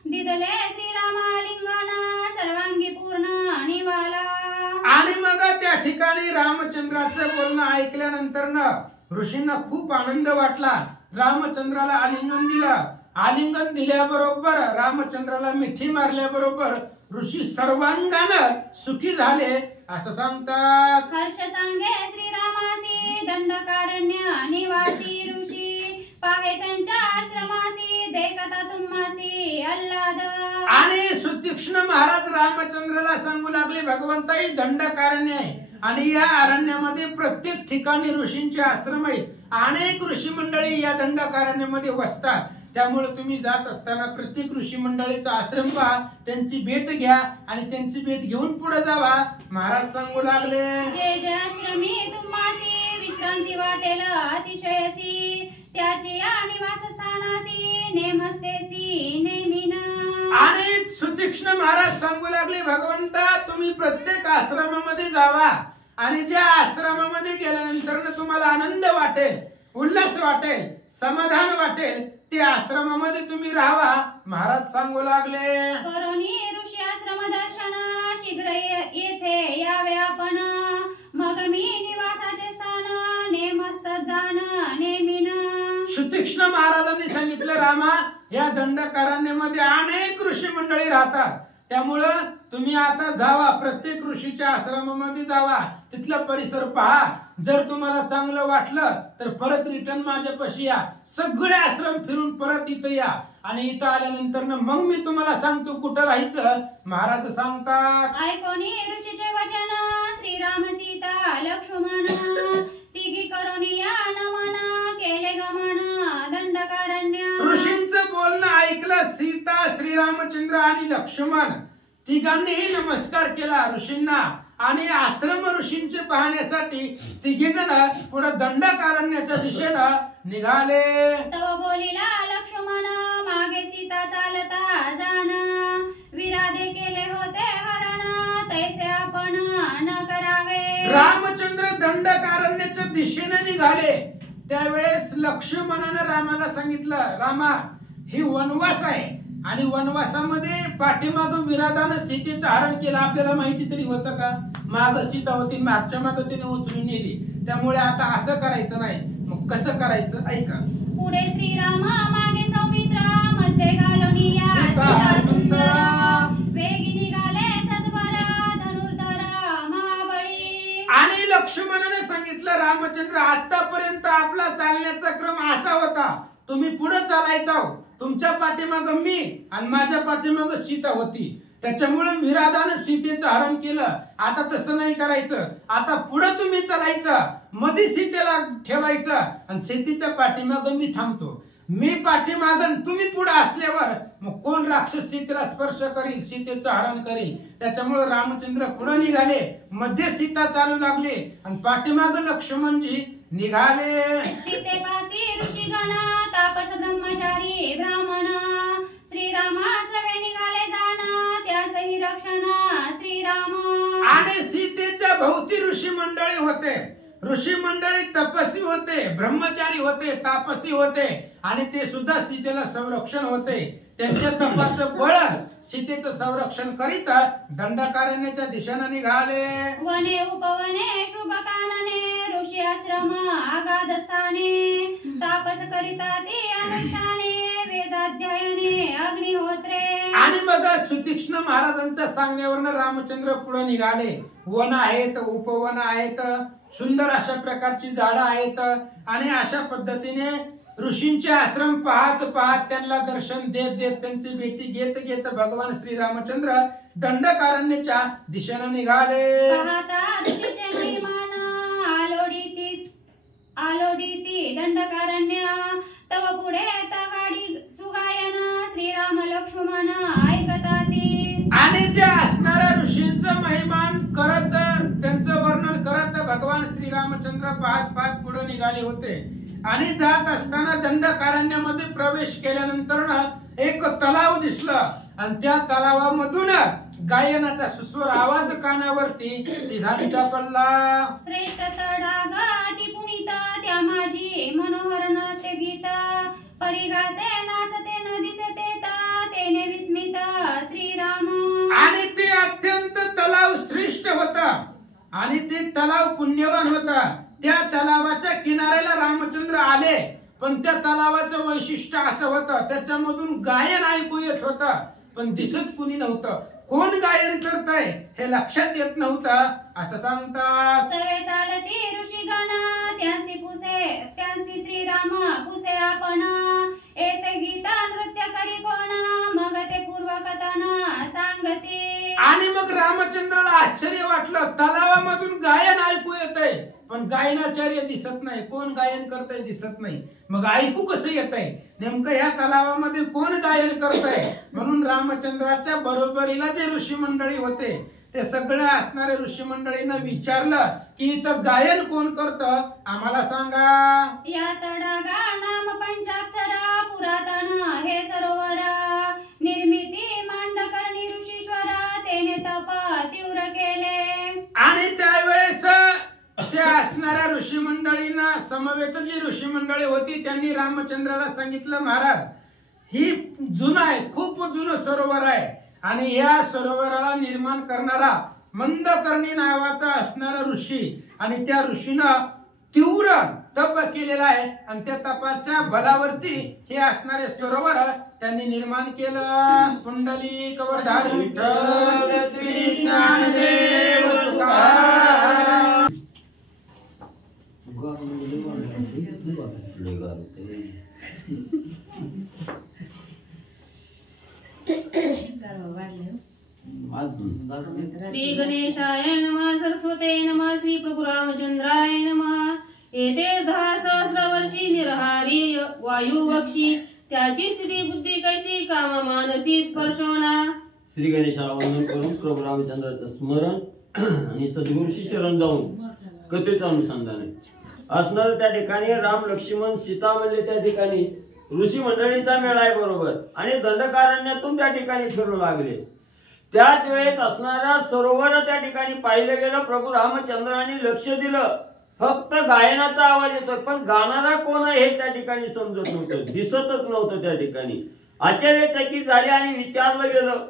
दिदले श्रीरामा लिंगन सर्वांगी पूर्ण निवाला. आणि मग त्या ठिकाणी रामचंद्राचं बोलणं ऐकल्यानंतर ना ऋषींना खूप आनंद वाटला. रामचंद्राला आलिंगन दिलं. आलिंगन दिल्याबरोबर रामचंद्राला मिठी मारल्याबरोबर ऋषी सर्वांगानं सुखी झाले असं सांगतात. हर्ष सांगे श्रीरामासी दंडकारण्य निवासी ऋषी पाहे त्यांच्या आश्रमासी देखता तुम्हासी आल्हाद. आणि सुतीक्ष्ण महाराज रामचंद्राला सांगू लागले भगवंताई दंडकारण्य आहे आणि या अरण्यामध्ये प्रत्येक ठिकाणी ऋषींचे आश्रम आहेत. अनेक ऋषी मंडळी या दंडकारण्यामध्ये वसतात. त्यामुळे तुम्ही जात असताना प्रत्येक ऋषी मंडळीचा आश्रम पहा, त्यांची भेट घ्या आणि त्यांची भेट घेऊन पुढे जावा. महाराज सांगू लागले जे जे आश्रमी तुम्हासी विश्रांती वाटेल अतिशयसी त्याची या निवासस्थानासी नेमस्तेसी नेमिन. आणि सुतीक्ष्ण महाराज सांगू लागले भगवंता तुम्ही प्रत्येक आश्रमामध्ये जावा आणि ज्या आश्रमामध्ये गेल्यानंतर तुम्हाला आनंद वाटेल, उल्हास वाटेल, समाधान वाटेल त्या आश्रमामध्ये तुम्ही राहावा. महाराज सांगू लागले करोनी ऋषी आश्रम दर्शन शीघ्र येथे यावे आपण मग मी निवासाचे स्थान नेमस्त जाण नेमिन. सुतीक्ष्ण महाराजांनी सांगितलं रामा या दंडकारण्यामध्ये अनेक ऋषी मंडळी राहतात, त्यामुळं तुम्ही आता जावा प्रत्येक ऋषीच्या आश्रमामध्ये जावा, तिथला परिसर पहा. जर तुम्हाला चांगलं वाटलं तर परत रिटर्न माझ्यापाशी या. सगळे आश्रम फिरून परत इथं या आणि इथं आल्यानंतर मग मी तुम्हाला सांगतो कुठं राहायचं. महाराज सांगतात ऐकोनी ऋषीचे वचन श्रीराम सीता लक्ष्मण तिघी करोनी या नमन केले गमन दंडकारण्य. ऋषींचं बोलणं ऐकलं. सीता, श्रीरामचंद्र आणि लक्ष्मण तिघांनीही नमस्कार केला ऋषींना आणि आश्रम ऋषींचे पाहण्यासाठी तिघे जण पुढे दंडकारण्याच्या दिशेनं निघाले. तव बोलिला लक्ष्मण मागे सीता चालता जाण विराधे केले होते हरण तैसे आपण न करावे. रामचंद्र दंडकारण्याच्या दिशेने निघाले. त्यावेळेस लक्ष्मणानं रामाला सांगितलं रामा ही वनवास आहे आणि वनवासामध्ये पाठीमागं विराधानं सीतेचं हरण केलं. आपल्याला माहिती तरी होतं का? माग सीता होती, मागच्या माग तिने उचलून नेली. त्यामुळे आता असं करायचं नाही. मग कसं करायचं ऐका. पुढे श्रीराम मागे सौमित्र मध्ये घालून या सीता सुंदरा वेगी निघाले सत्वरा धनुर्धर महाबळी. आणि लक्ष्मणाने सांगितलं रामचंद्र आतापर्यंत आपला चालण्याचा क्रम असा होता, तुम्ही पुढे चालायचा, तुमच्या पाठीमाग मी आणि माझ्या पाठीमाग सीता होती, त्याच्यामुळे विराधानं सीतेचं हरण केलं. आता तसं नाही करायचं. आता पुढे तुम्ही चालायचं, मध्ये सीतेला ठेवायचं आणि सीतेच्या पाठीमाग मी थांबतो. मी पाठीमागन तुम्ही पुढे असल्यावर मग कोण राक्षस सीतेला स्पर्श करील, सीतेचं हरण करील. त्याच्यामुळे रामचंद्र पुढे निघाले, मध्ये सीता चालू लागले आणि पाठीमाग लक्ष्मणजी निघाले. सीतेपासी ऋषीगण तापस ब्रह्मचारी ब्राह्मण श्रीरामाश्रमे निघाले जाण त्यासही रक्षण श्रीराम. आणि सीतेच्या भोवती ऋषी मंडळी होते. ऋषी मंडळी तपस्वी होते, ब्रह्मचारी होते, तापसी होते आणि ते सुद्धा सीतेला संरक्षण होते. त्यांच्या तपाचं बळ सीतेचं संरक्षण करीत दंडकारण्याच्या दिशेने निघाले. वने उपवने शुभ कानने ऋषी आश्रम आगाध स्थाने तापस करिता ते अनुष्ठाने वेदाध्ययने अग्निहोत्रे. आणि बघा सुतीक्ष्ण महाराजांच्या सांगण्यावरनं रामचंद्र पुढे निघाले. वन आहेत, उपवन आहेत, सुंदर अशा प्रकारची झाडं आहेत आणि अशा पद्धतीने ऋषींचे आश्रम पाहत पाहत त्यांना दर्शन देत देत त्यांची भेटी घेत घेत भगवान श्रीरामचंद्र दंडकारण्याच्या दिशेने निघाले. पाहता ऋषीचे महिमान आलोडीती दंडकारण्य तव पुढे तगाडी सुगायन श्रीराम लक्ष्मण ऐकताती. आणि त्या असणाऱ्या ऋषींचं महिमान करत त्यांचं वर्णन करत भगवान श्रीरामचंद्र पाहत पाहत पुढे निघाले होते. आणि जात असताना दंडकारण्यामध्ये प्रवेश केल्यानंतर एक तलाव दिसला आणि त्या तलावामधून गायनाचा सुस्वर आवाज कानावरती तिघांचा पडला. श्रेष्ठ तडाग ती पुनीत त्या माझी मनोहर नृत्य गीत परिगाते नाचते न दिसते तेने विस्मित श्रीराम. आणि ते अत्यंत तलाव श्रेष्ठ होता आणि ते तलाव पुण्यवान होता. त्या तलावाच्या किनाऱ्याला रामचंद्र आले पण त्या तलावाचं वैशिष्ट्य असं होतं त्याच्यामधून गायन ऐकू येत होतं पण दिसत कुणी नव्हतं. कोण गायन करताय हे लक्षात येत नव्हतं असं सांगतात. सवे चालती ऋषीगण त्यांसी श्रीराम पुसे आपण येते गीता नृत्य करी कोण मग ते पूर्वकथन सांगते. आणि मग रामचंद्राला आश्चर्य वाटलं तलावामधून गायन ऐकू येतंय पण गायनाचार्य दिसत नाही. कोण गायन करतंय दिसत नाही. मग ऐकू कसं येतंय नेमकं ह्या तलावामध्ये कोण गायन करतंय. म्हणून रामचंद्राच्या बरोबरीला जे ऋषी मंडळी होते ते सगळं असणाऱ्या ऋषी मंडळीनं विचारलं की इथं गायन कोण करतं आम्हाला सांगा. या तडागा नाम पंचाक्षर पुरातन हे सरोवर निर्मिती मांडकर्णी ऋषीश्वर तेने तप तीव्र केले. आणि त्यावेळेस त्या असणाऱ्या ऋषी मंडळींना समवेत जी ऋषी मंडळी होती त्यांनी रामचंद्राला सांगितलं महाराज ही जुनं आहे खूप जुनं सरोवर आहे आणि या सरोवराला निर्माण करणारा मंदकर्णी नावाचा असणारा ऋषी आणि त्या ऋषीनं तीव्र तप केलेला आहे आणि त्या तपाच्या बलावरती हे असणारे सरोवर त्यांनी निर्माण केलं. पुंडली कवरधारी विठ्ठल श्री ज्ञानदेव तुकाराम. श्री गणेशाय नमः सरस्वते नमः श्री प्रभु रामचंद्राय नमः. येते 10 सहस्र वर्षी निरहारी वायू वक्षी त्याची स्थिती बुद्धी कशी काम मानसी स्पर्शोना. श्री गणेशाला वंदन करून प्रभू रामचंद्राचं स्मरण आणि सद्गुरूशी शरण जाऊन कथेचं अनुसंधान असणार. त्या ठिकाणी राम लक्ष्मण सीता म्हणले त्या ठिकाणी ऋषी मंडळीचा मेळा आहे बरोबर आणि दंडकारण्यातून त्या ठिकाणी फिरू लागले. त्याच वेळेस असणारा सरोवर त्या ठिकाणी पाहिलं गेलं. प्रभू रामचंद्रांनी लक्ष दिलं फक्त गायनाचा आवाज येतोय पण गाणारा कोण आहे हे त्या ठिकाणी समजत नव्हतं दिसतच नव्हतं. त्या ठिकाणी आश्चर्यचकित झाले आणि विचारलं गेलं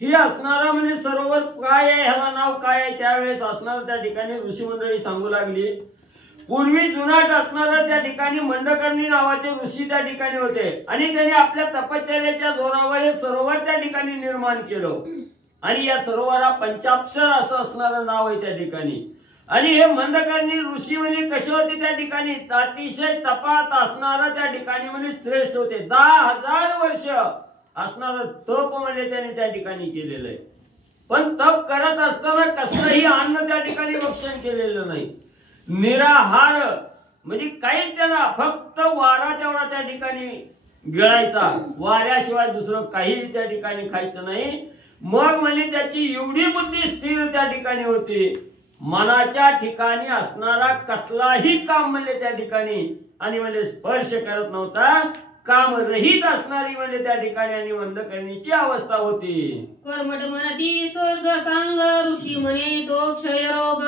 ही असणारा म्हणजे सरोवर काय आहे ह्याला नाव काय आहे. त्यावेळेस असणार त्या ठिकाणी ऋषी मंडळी सांगू लागली पूर्वी जुनाट असणारा त्या ठिकाणी मंडकर्णी नावाचे ऋषी त्या ठिकाणी होते आणि त्यांनी आपल्या तपश्चर्याच्या जोरावर हे सरोवर त्या ठिकाणी निर्माण केलं आणि या सरोवरा पंचाक्षर असं असणारं नाव आहे त्या ठिकाणी. आणि हे मंदकर्णी ऋषी म्हणजे कसे होते त्या ठिकाणी अतिशय तपात असणारा त्या ठिकाणी म्हणजे श्रेष्ठ होते. 10,000 वर्ष असणारं तप म्हणजे त्याने त्या ठिकाणी केलेलं आहे. पण तप करत असताना कसलंही अन्न त्या ठिकाणी भक्षण केलेलं नाही. निराहार म्हणजे काहीच त्याला फक्त वारा तेवढा त्या ठिकाणी गिळायचा वाऱ्याशिवाय दुसरं काही त्या ठिकाणी खायचं नाही. मग म्हणजे त्याची एवढी बुद्धी स्थिर त्या ठिकाणी होती मनाच्या ठिकाणी असणारा कसलाही काम म्हणजे त्या ठिकाणी आणि म्हणजे स्पर्श करत नव्हता. काम रहित असणारी म्हणजे त्या ठिकाणी आणि मंदकर्णीची अवस्था होती. कर्मठ म्हणती स्वर्ग सांग ऋषी म्हणे तो क्षय रोग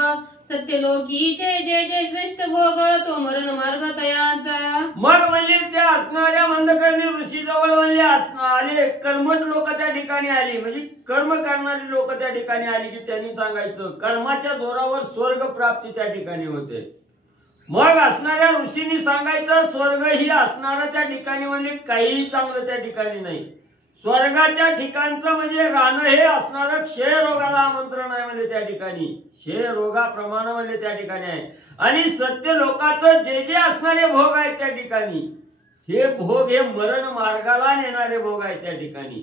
सत्यलोकीचे जे जे श्रेष्ठ भोग तो मरण मार्ग तयाचा. मग म्हणजे त्या असणाऱ्या मंदकर्णी ऋषी जवळ म्हणजे आले कर्मठ लोक त्या ठिकाणी आली म्हणजे कर्म करणारी लोक त्या ठिकाणी आली की त्यांनी सांगायचं कर्माच्या जोरावर स्वर्ग प्राप्ती त्या ठिकाणी होते. मग असणाऱ्या ऋषींनी सांगायचं स्वर्ग ही असणारा त्या ठिकाणी म्हणजे काही चांगलं त्या ठिकाणी नाही. स्वर्गाच्या ठिकाणचं म्हणजे राहणं हे असणारं क्षय रोगाला आमंत्रण आहे म्हणजे त्या ठिकाणी क्षय रोगाप्रमाणे म्हणजे त्या ठिकाणी आहे. आणि सत्य लोकांचं जे जे असणारे भोग आहेत त्या ठिकाणी हे भोग हे मरण मार्गाला नेणारे भोग आहे त्या ठिकाणी.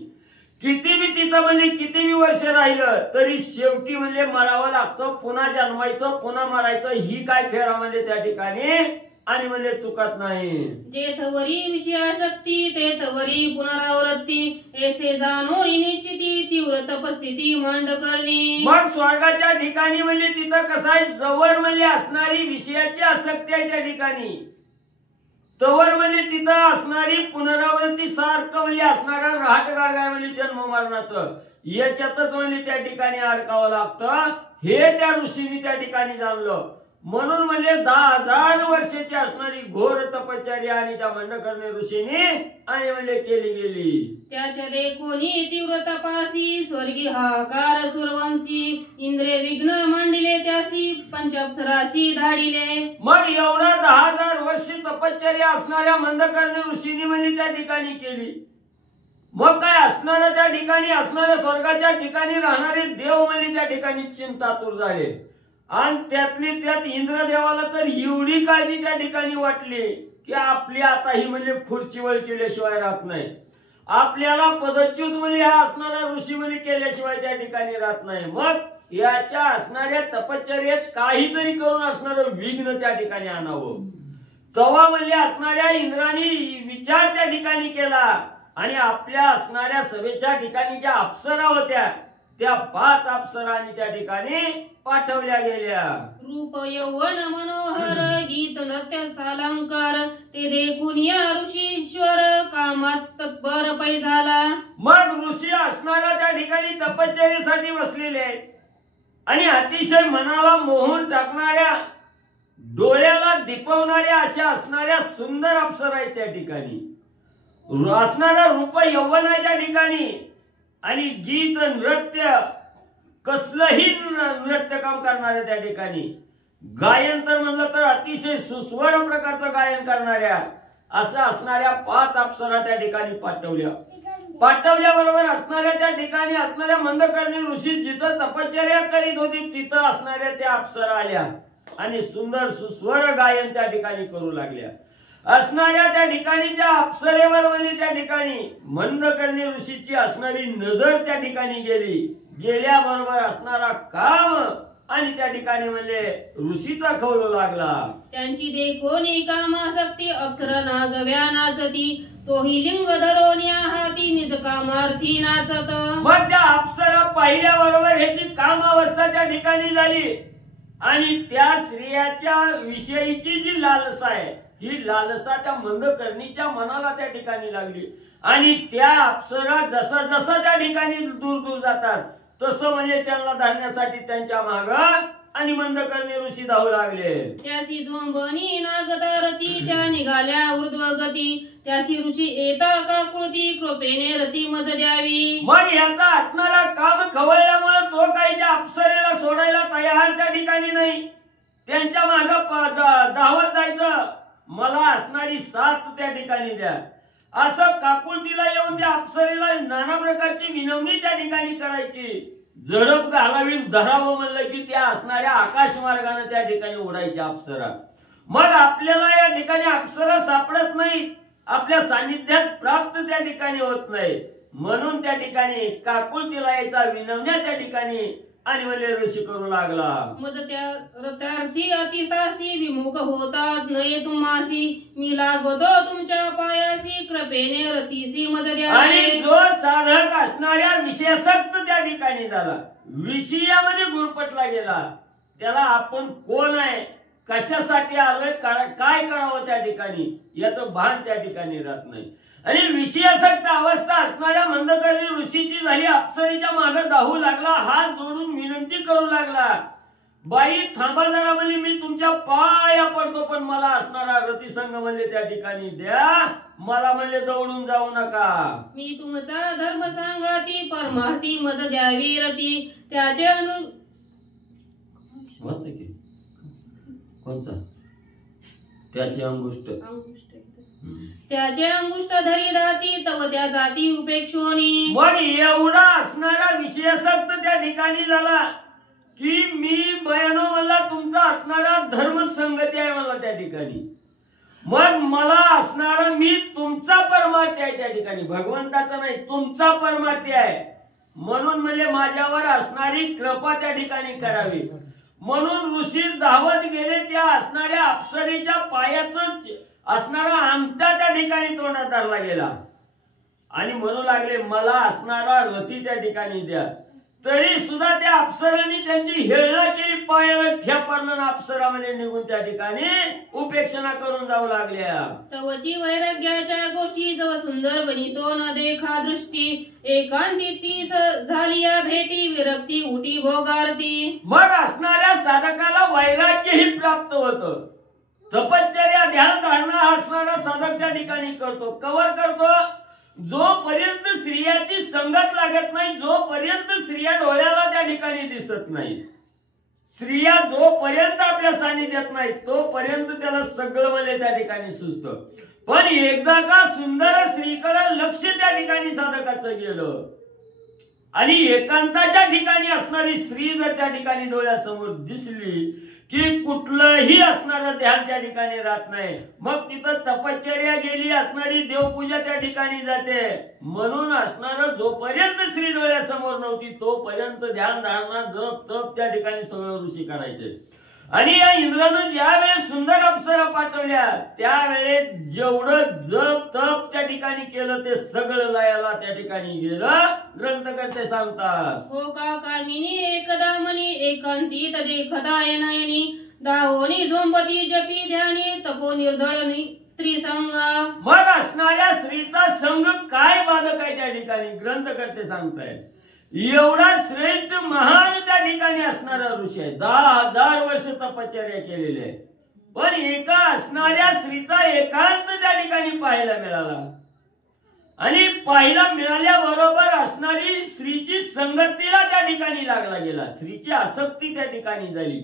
किती बी तिथं म्हणजे किती बी वर्ष राहिलं तरी शेवटी म्हणजे मरावं लागतं, पुन्हा जन्मायचं, पुन्हा मरायचं. ही काय फेरा म्हणजे त्या ठिकाणी आणि म्हणजे चुकत नाही. जे थवरी विषयाशक्ती ते थवरी पुनरावृत्ती ऐसे जाणो निश्चिती तीव्र तपस्थिती मांड करणे. मग स्वर्गाच्या ठिकाणी म्हणजे तिथं कसं आहे, जवळ म्हणजे असणारी विषयाची आसक्ती आहे त्या ठिकाणी, तवर म्हणजे तिथं असणारी पुनरावृत्ती सारखं म्हणजे असणारा रहाट गाडगाय म्हणजे जन्म मरणाचं याच्यातच म्हणजे त्या ठिकाणी अडकावं लागतं. हे त्या ऋषींनी त्या ठिकाणी जाणलं. म्हणून म्हणजे 10,000 वर्षाची असणारी घोर तपश्चर्या आणि त्या मंडकर्णी ऋषीने आणि म्हणजे केली गेली. त्याच्या देखोनी तीव्र तपासी स्वर्गी हाकार सुरवंशी इंद्रे विघ्न मांडिले त्यासी पंचाप्सराशी धाडिले. मग एवढं 10,000 वर्ष तपश्चर्या असणाऱ्या मंडकर्णी ऋषीने म्हणजे त्या ठिकाणी केली. मग काय असणाऱ्या त्या ठिकाणी असणाऱ्या स्वर्गाच्या ठिकाणी राहणारे देव म्हणजे त्या ठिकाणी चिंतातूर झाले. आणि त्यातली त्यात इंद्रदेवाला तर एवढी काळजी त्या ठिकाणी वाटली की आपली आता ही म्हणजे खुर्चीवर केल्याशिवाय राहत नाही, आपल्याला पदच्युत म्हणजे हा असणारा ऋषी म्हणजे केल्याशिवाय त्या ठिकाणी राहत नाही. मग याच्या असणाऱ्या तपश्चर्येत काहीतरी करून असणारं विघ्न त्या ठिकाणी आणावं. तवा म्हणजे असणाऱ्या इंद्राने विचार त्या ठिकाणी केला आणि आपल्या असणाऱ्या सभेच्या ठिकाणी ज्या अप्सरा होत्या त्या 5 अप्सरांनी त्या ठिकाणी पाठवल्या गेल्या. रूप यौवन मनोहर गीत नृत्य सालंकार ते देखून या ऋषीश्वर कामात तत्पर पै झाला. मग ऋषी असणाऱ्या त्या ठिकाणी तपश्चर्येसाठी बसलेले आहेत आणि अतिशय मनाला मोहून टाकणाऱ्या डोळ्याला दिपवणाऱ्या अशा असणाऱ्या सुंदर अप्सरा आहेत त्या ठिकाणी. असणारा रूप यौवन आहे त्या ठिकाणी आणि गीत नृत्य कसलंही नृत्य काम करणाऱ्या त्या ठिकाणी. गायन तर म्हणलं तर अतिशय सुस्वर प्रकारचं गायन करणाऱ्या असं असणाऱ्या 5 अप्सरा त्या ठिकाणी पाठवल्याबरोबर असणाऱ्या त्या ठिकाणी असणाऱ्या मंदकर्णी ऋषी जिथं तपश्चर्या करीत होती तिथं असणाऱ्या त्या अप्सरा आल्या आणि सुंदर सुस्वर गायन त्या ठिकाणी करू लागल्या. असणाऱ्या त्या ठिकाणी त्या अप्सरेवर म्हणजे त्या ठिकाणी मंदकर्णी ऋषीची असणारी नजर त्या ठिकाणी गेल्याबरोबर असणारा काम आणि त्या ठिकाणी म्हणजे ऋषीचा खवळू लागला. त्यांची देखोनी कामासक्ती अप्सरा नागव्या नाचती तोही लिंग धरोन्या हाती निज कामार्थी नाचत. मग त्या अप्सरा पाहिल्याबरोबर ह्याची कामावस्था त्या ठिकाणी झाली आणि त्या स्त्रियाच्या विषयीची जी लालसा आहे ही लालसा त्या मंदकर्णीच्या मनाला त्या ठिकाणी लागली आणि त्या अप्सरा जसं जसं त्या ठिकाणी दूर दूर जातात तसं म्हणजे त्यांना धरण्यासाठी त्यांच्या माग आणि मंदकर्णी ऋषी धावू लागले. त्यासी जोंबनी नागदारती त्या निघाल्या ऊर्ध्वगती त्याची ऋषी येता काकुळती कृपेने रती मज द्यावी. मग याचा असणारा काम खवळल्यामुळे तो काही त्या अप्सरेला सोडायला तयार त्या ठिकाणी नाही. त्यांच्या माग धावत जायचं, मला असणारी साथ त्या ठिकाणी द्या असं काकुळतीला येऊन त्या अप्सरेला नाना प्रकारची विनवणी त्या ठिकाणी करायची. झडप घालावी धरावं म्हणलं की त्या असणाऱ्या आकाश मार्गाने त्या ठिकाणी उडायच्या अप्सरा. मग आपल्याला या ठिकाणी अप्सरा सापडत नाही, आपल्या सानिध्यात प्राप्त त्या ठिकाणी होत नाही. म्हणून त्या ठिकाणी काकुळतीला यायचा विनवण्या त्या ठिकाणी आणि म्हणजे ऋषी करू लागला. मज त्या रथार्थी अतितासी विमुख होतात नये तुम्हासी मी लागतो तुमच्या पायासी कृपेने रतीसी मज द्या. आणि जो साधक असणाऱ्या विषयासक्त त्या ठिकाणी झाला, विषयामध्ये गुरपटला गेला, त्याला आपण कोण आहे, कशासाठी आलोय, काय करावं त्या ठिकाणी याचं भान त्या ठिकाणी राहत नाही. आणि विषयासक्त अवस्था असणाऱ्या मंदकर्णी ऋषीची झाली. अप्सरेच्या मागे धावू लागला, हात जोडून विनंती करू लागला, बाई थांबा जरा, म्हणजे मी तुमच्या पाया पडतो पण मला असणारा रतिसंग म्हणजे त्या ठिकाणी द्या, मला म्हणजे दौडून जाऊ नका. मी तुमचा धर्म सांगाती परमार्थी मज द्यावी रती त्याचे कोणचा त्याची अंगुष्ट त्याचे अंगुष्ट धरी दाती तव त्या जाती उपेक्षोनी. मग एवढा असणारा विषयासक्त त्या ठिकाणी झाला की मी बयानो मला तुमचा असणारा धर्म संगती आहे मला त्या ठिकाणी. मग मला असणारा मी तुमचा परमार्थी आहे, त्या ठिकाणी भगवंताचा नाही, तुमचा परमार्थी आहे. म्हणून म्हणजे माझ्यावर असणारी कृपा त्या ठिकाणी करावी. म्हणून ऋषी धावत गेले त्या असणाऱ्या अप्सरेच्या पायाच असणारा अंगठा त्या ठिकाणी तोंडात धरला गेला आणि म्हणू लागले मला असणारा रथी त्या ठिकाणी द्या. तरी सुद्धा त्या अप्सरांनी त्यांची हेळला केली, पायाला ठेपरलं, अप्सरामध्ये निघून त्या ठिकाणी उपेक्षणा करून जाऊ लागल्या. तवची वैराग्याच्या गोष्टी जव सुंदर बनितो न देखा दृष्टी, एकांती ती झाली या भेटी, विरक्ती उटी भोगारती. मग असणाऱ्या साधकाला वैराग्यही प्राप्त होतं. तपश्चर्या ध्यान धारणा असणारा साधक त्या ठिकाणी करतो. कवर करतो जोपर्यंत स्त्रियाची संगत लागत नाही, जोपर्यंत स्त्रिया डोळ्याला त्या ठिकाणी दिसत नाही, स्त्रिया जोपर्यंत आपल्या सानिध्यात नाही तोपर्यंत त्याला सगळं म्हणजे त्या ठिकाणी सुचतं. पण एकदा का सुंदर स्त्रीकडे लक्ष त्या ठिकाणी साधकाचं गेलं आणि एकांताच्या ठिकाणी असणारी स्त्री जर त्या ठिकाणी डोळ्यासमोर दिसली की कुठलंही असणारं ध्यान त्या ठिकाणी राहत नाही. मग तिथं तपश्चर्या गेली, असणारी देवपूजा त्या ठिकाणी जाते. म्हणून असणारं जोपर्यंत श्री डोळ्यासमोर नव्हती तोपर्यंत ध्यान धारणा जप तप त्या ठिकाणी सगळं ऋषी करायचे. आणि या इंद्रानं ज्या वेळेस सुंदर अप्सरा पाठवल्या त्यावेळेस जेवढं जप तप त्या ठिकाणी केलं ते सगळं लयाला त्या ठिकाणी गेलं. ग्रंथकर्ते सांगतात हो का कामिनी एकदा मनी, एकांतीत देखता नयनी, दाहोनी झोंबती जपी ध्यानी, तपो निर्दळनी स्त्री संग. मग असणाऱ्या स्त्रीचा संघ काय बाधक आहे त्या ठिकाणी ग्रंथकर्ते सांगताय. एवढा श्रेष्ठ महान त्या ठिकाणी असणारा ऋषी आहे, 10,000 वर्ष तपश्चर्या केलेली आहे. पण एका असणाऱ्या स्त्रीचा एकांत त्या ठिकाणी पाहायला मिळाला आणि पाहायला मिळाल्याबरोबर असणारी स्त्रीची संगतीला त्या ठिकाणी लागला गेला. स्त्रीची आसक्ती त्या ठिकाणी झाली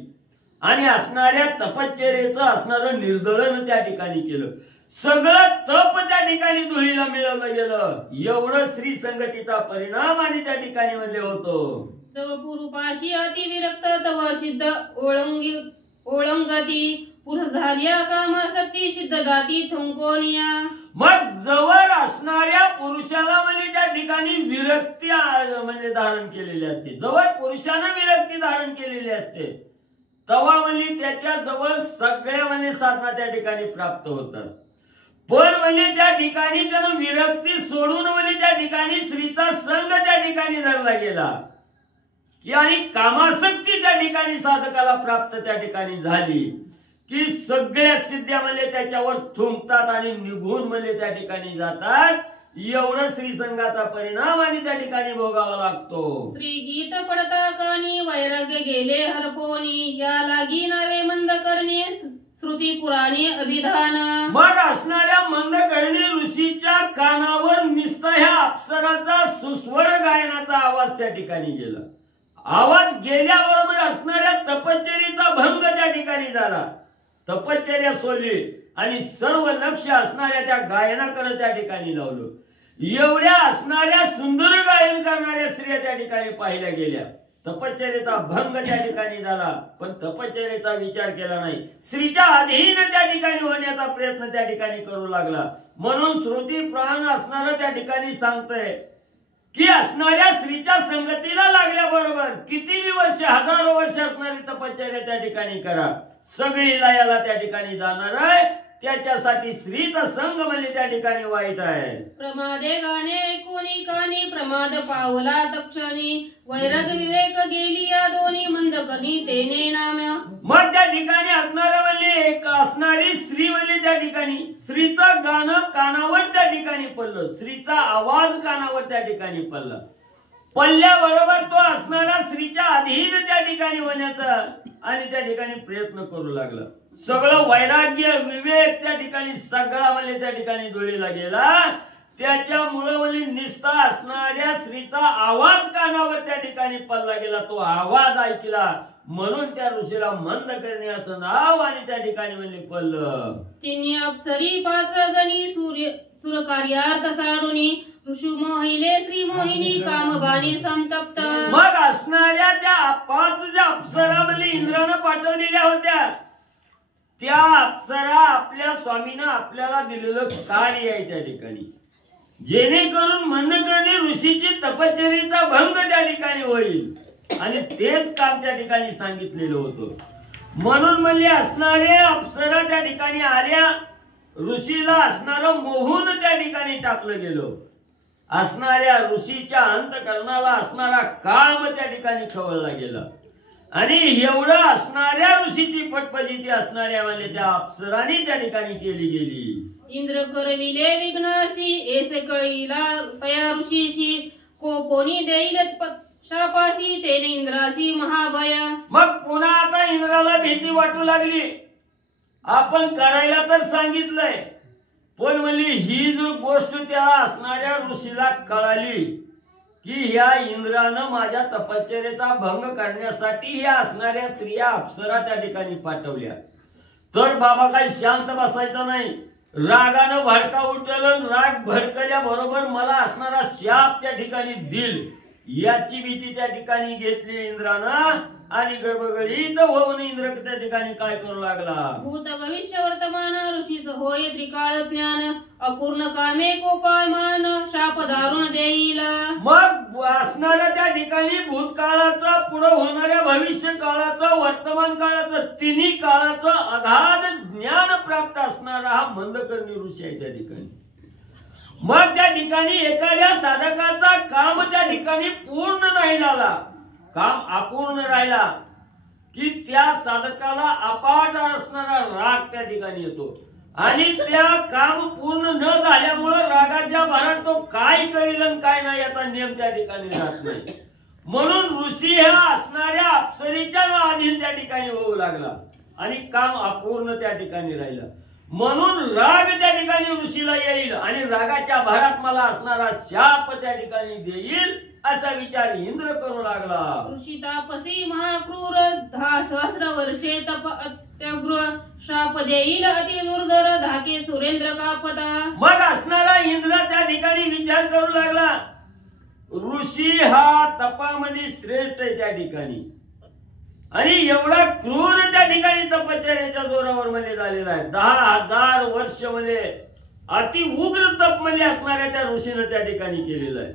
आणि असणाऱ्या तपश्चर्येचं असणारं निर्दळन त्या ठिकाणी केलं. सगळं तप त्या ठिकाणी धुळीला मिळवलं गेलं. एवढं स्त्री संगतीचा परिणाम आणि त्या ठिकाणी म्हणले होतो. तव पुरुपाशी अतिविरक्त तव सिद्ध ओळंगती, पुरुष झाल्या कामासक्ती सिद्ध जाती थंकोनिया. मग जवळ असणाऱ्या पुरुषाला म्हणजे त्या ठिकाणी विरक्ती म्हणजे धारण केलेली असते. जवळ पुरुषानं विरक्ती धारण केलेली असते तेव्हा म्हणजे त्याच्या जवळ सगळ्या म्हणजे साधना त्या ठिकाणी प्राप्त होतात. पण म्हणजे त्या ठिकाणी त्यानं विरक्ती सोडून म्हणजे त्या ठिकाणी स्त्रीचा संघ त्या ठिकाणी धरला गेला की आणि कामासक्ती त्या ठिकाणी साधकाला प्राप्त त्या ठिकाणी झाली की सगळ्या सिद्ध्या म्हणजे त्याच्यावर थुंकतात आणि निघून म्हणजे त्या ठिकाणी जातात. एवढं स्त्री संघाचा परिणाम आणि त्या ठिकाणी भोगावा लागतो. स्त्री गीत पडता कानी, वैराग्य गेले हरपोनी, या लागी नावे मंद करणे श्रुती पुराणी अभिधान. मग असणाऱ्या मंदकर्णी ऋषीच्या कानावर निस्ता ह्या अप्सराचा सुस्वर गायनाचा आवाज त्या ठिकाणी गेला. आवाज गेल्याबरोबर असणाऱ्या तपश्चर्येचा भंग त्या ठिकाणी झाला. तपश्चर्या सोडली आणि सर्व लक्ष असणाऱ्या त्या गायनाकडे त्या ठिकाणी लावलं. एवढ्या असणाऱ्या सुंदर गायन करणाऱ्या स्त्रिया त्या ठिकाणी पाहिल्या गेल्या. तपश्चर्येचा भंग त्या ठिकाणी झाला पण तपश्चर्येचा विचार केला नाही. स्त्रीच्या अधीन त्या ठिकाणी होण्याचा प्रयत्न त्या ठिकाणी करू लागला. म्हणून श्रुती प्राण असणारं त्या ठिकाणी सांगतंय की असणाऱ्या स्त्रीच्या संगतीला लागल्याबरोबर कितीही वर्ष, हजारो वर्ष असणारी तपश्चर्या त्या ठिकाणी करा, सगळी लयाला त्या ठिकाणी जाणार आहे. त्याच्यासाठी स्त्रीचा संग म्हणजे त्या ठिकाणी वाईट आहे. प्रमादे गाणे कोणी कानी, प्रमाद पावला तक्षणी, वैराग विवेक गेली या दोन्ही मंद कनी तेने नाम्या. मग त्या ठिकाणी असणारं म्हणजे एक असणारी स्त्री म्हणजे त्या ठिकाणी स्त्रीचं गाणं कानावर त्या ठिकाणी पडलं, स्त्रीचा आवाज कानावर त्या ठिकाणी पडला. पडल्याबरोबर तो असणारा स्त्रीच्या अधीन त्या ठिकाणी होण्याचा आणि त्या ठिकाणी प्रयत्न करू लागला. सगळं वैराग्य विवेक त्या ठिकाणी सगळा म्हणजे त्या ठिकाणी धुळीला गेला. त्याच्यामुळे म्हणजे निस्ता असणाऱ्या स्त्रीचा आवाज कानावर त्या ठिकाणी पडला गेला. तो आवाज ऐकला म्हणून त्या ऋषीला मंद करणे असं नाव आणि त्या ठिकाणी म्हणजे पडलं. तिन्ही अप्सरी 5 जणी सुरकार्यार्थ साधुनी, ऋषू मोहिले श्री मोहिनी कामबाणी संतप्त. मग असणाऱ्या त्या 5 ज्या अप्सरा म्हणजे इंद्रानं पाठवलेल्या होत्या त्या अप्सरा आपल्या स्वामीनं आपल्याला दिलेलं कार्य आहे त्या ठिकाणी, जेणेकरून मनकर्णी ऋषीची तपश्चर्येचा भंग त्या ठिकाणी होईल. आणि तेच काम त्या ठिकाणी सांगितलेलं होतं. म्हणून म्हणले असणाऱ्या अप्सरा त्या ठिकाणी आल्या, ऋषीला असणारं मोहून त्या ठिकाणी टाकलं गेलं. असणाऱ्या ऋषीच्या अंतकरणाला असणारा काम त्या ठिकाणी खवळला गेला. आणि एवढं असणाऱ्या ऋषीची पटपजिती असणाऱ्या म्हणजे त्या अप्सरांनी त्या ठिकाणी केली गेली. इंद्र करविले विघ्नासी एस कळीला तया ऋषीशी कोणी देईल शापासी तेने इंद्रासी महाभय. मग पुन्हा आता इंद्राला भीती वाटू लागली. आपण करायला तर सांगितलंय, पण म्हणली ही जर गोष्ट त्या असणाऱ्या ऋषीला कळाली की ह्या इंद्रानं माझ्या तपश्चर्येचा भंग करण्यासाठी ह्या असणाऱ्या स्त्रिया अप्सरा त्या ठिकाणी पाठवल्या, तर बाबा काही शांत बसायचं नाही. रागानं भडका उठल, राग भडकल्या बरोबर मला असणारा शाप त्या ठिकाणी दिल याची भीती त्या ठिकाणी घेतली इंद्रानं. आणि गडबडीत होऊन इंद्र त्या ठिकाणी काय करू लागला. भूत भविष्य वर्तमान ऋषीच होय त्रिकाळ ज्ञान अपूर्ण कामे कोपायमान शाप दारुण देईल. मग असणाऱ्या त्या ठिकाणी भूतकाळाचा, पुढे होणाऱ्या भविष्य काळाचा, वर्तमान काळाचा, तिन्ही काळाचा अगाध ज्ञान प्राप्त असणारा हा मंदकर्णी ऋषी आहे त्या ठिकाणी. मग त्या ठिकाणी एखाद्या साधकाचा काम त्या ठिकाणी पूर्ण नाही झाला, काम अपूर्ण राहिला की त्या साधकाला अपाट असणारा राग त्या ठिकाणी येतो. आणि त्या काम पूर्ण न झाल्यामुळं रागाच्या भरात तो काय करेल आणि काय नाही याचा नियम त्या ठिकाणी राहत नाही. म्हणून ऋषी ह्या असणाऱ्या अप्सरीच्या अधीन त्या ठिकाणी होऊ लागला आणि काम अपूर्ण त्या ठिकाणी राहिलं. म्हणून राग त्या ठिकाणी ऋषीला येईल आणि रागाच्या भरात मला असणारा शाप त्या ठिकाणी देईल असा विचार इंद्र करू लागला. ऋषी तापसी महाक्रूर 10 सहस्र वर्षे तप अत्याग्र शाप देईल अति दुर्धर धाके सुरेंद्र कापता. मग असणारा इंद्र त्या ठिकाणी विचार करू लागला, ऋषी हा तपामध्ये श्रेष्ठ आहे त्या ठिकाणी आणि एवढा क्रूर त्या ठिकाणी तपश्चर्याच्या जोरावर मध्ये झालेला आहे. 10,000 वर्ष मध्ये अति उग्र तप मध्ये असणाऱ्या त्या ऋषीनं त्या ठिकाणी केलेलं आहे.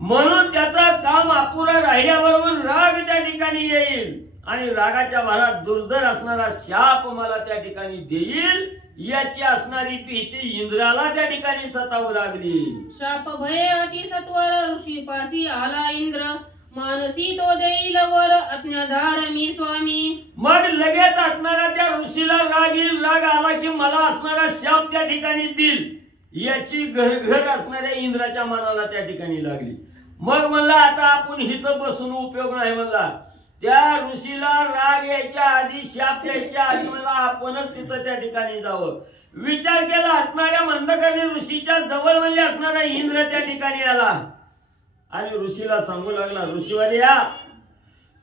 म्हणून त्याचा काम अपुरा राहिल्याबरोबर राग त्या ठिकाणी येईल आणि रागाच्या भरात दुर्धर असणारा शाप मला त्या ठिकाणी देईल याची असणारी भीती इंद्राला त्या ठिकाणी सतावू लागली. शाप भय अति सत्वर ऋषी पासी आला इंद्र मानसी तो देईल वर अज्ञाधार मी स्वामी. मग लगेच असणारा त्या ऋषीला राग येईल, राग आला की मला असणारा शाप त्या ठिकाणी देईल याची घरघर असणाऱ्या इंद्राच्या मनाला त्या ठिकाणी लागली. मग म्हणला आता आपण हिथं बसून उपयोग नाही. म्हणला त्या ऋषीला राग यायच्या आधी, शाप यायच्या आधी मला आपणच तिथं त्या ठिकाणी जावं. विचार केला, असणाऱ्या मंदकर्णी ऋषीच्या जवळ म्हणजे असणारा इंद्र त्या ठिकाणी आला आणि ऋषीला सांगू लागला, ऋषीवर्या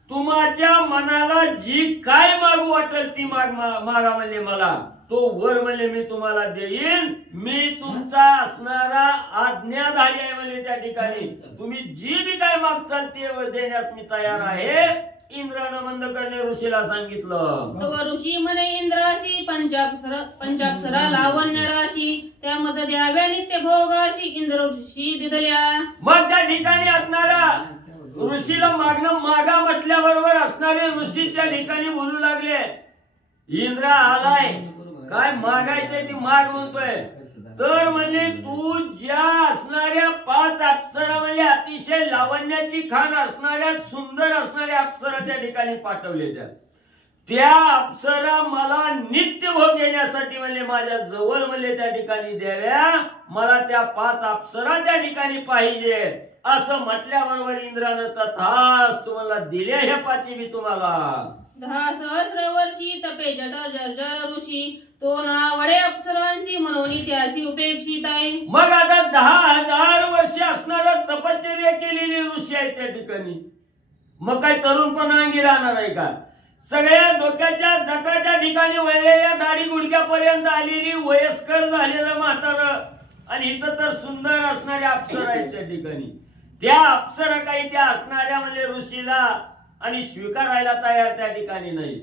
तुमच्या मनाला जी काय मागू वाटेल ती मागा म्हणजे मला तो वर म्हणजे मी तुम्हाला देईन. मी तुमचा असणारा आज्ञाधारी आहे म्हणजे त्या ठिकाणी तुम्ही जी बी काय मागचाल ते देण्यास मी तयार आहे. इंद्रानं मंदकर्णी ऋषीला सांगितलं. तव ऋषी म्हणे इंद्राशी पंचाप्सरा लावण्य राशी त्यामध्ये द्याव्या नित्य भोगाशी इंद्र ऋषी दिदल्या. मग त्या ठिकाणी असणारा ऋषीला मागणं मागा म्हटल्याबरोबर असणारे ऋषी त्या ठिकाणी बोलू लागले, इंद्रा आलाय काय मागायचंय ती माग म्हणतोय. तर म्हणजे तू ज्या असणाऱ्या 5 अप्सरा म्हणजे अतिशय लावण्याची खाण असणाऱ्या सुंदर असणाऱ्या अप्सरा त्या ठिकाणी पाठवले, त्या अप्सरा मला नित्य भोग घेण्यासाठी म्हणजे माझ्या जवळ म्हणजे त्या ठिकाणी द्याव्या. मला त्या 5 अप्सरा त्या ठिकाणी पाहिजे असं म्हटल्याबरोबर इंद्रानं तथास्तु मला दिल्या ह्या 5 मी तुम्हाला. 10 सहस्र वर्षी तपे जटर जर्जर ऋषी तो नावडे अप्सरांशी म्हणून त्याची उपेक्षित आहे. मग आता 10,000 वर्ष असणारा तपश्चर्या केलेली ऋषी आहे त्या ठिकाणी. मग काय तरुणपणा अंगी राहणार आहे का? सगळ्या डोक्याच्या जटाच्या ठिकाणी वळलेल्या दाढी गुडघ्यापर्यंत आलेली वयस्कर झालेलं म्हातारं आणि इथं तर सुंदर असणाऱ्या अप्सरा आहेत त्या ठिकाणी. त्या अप्सरा काही त्या असणाऱ्या म्हणजे ऋषीला आणि स्वीकारायला तयार त्या ठिकाणी नाही.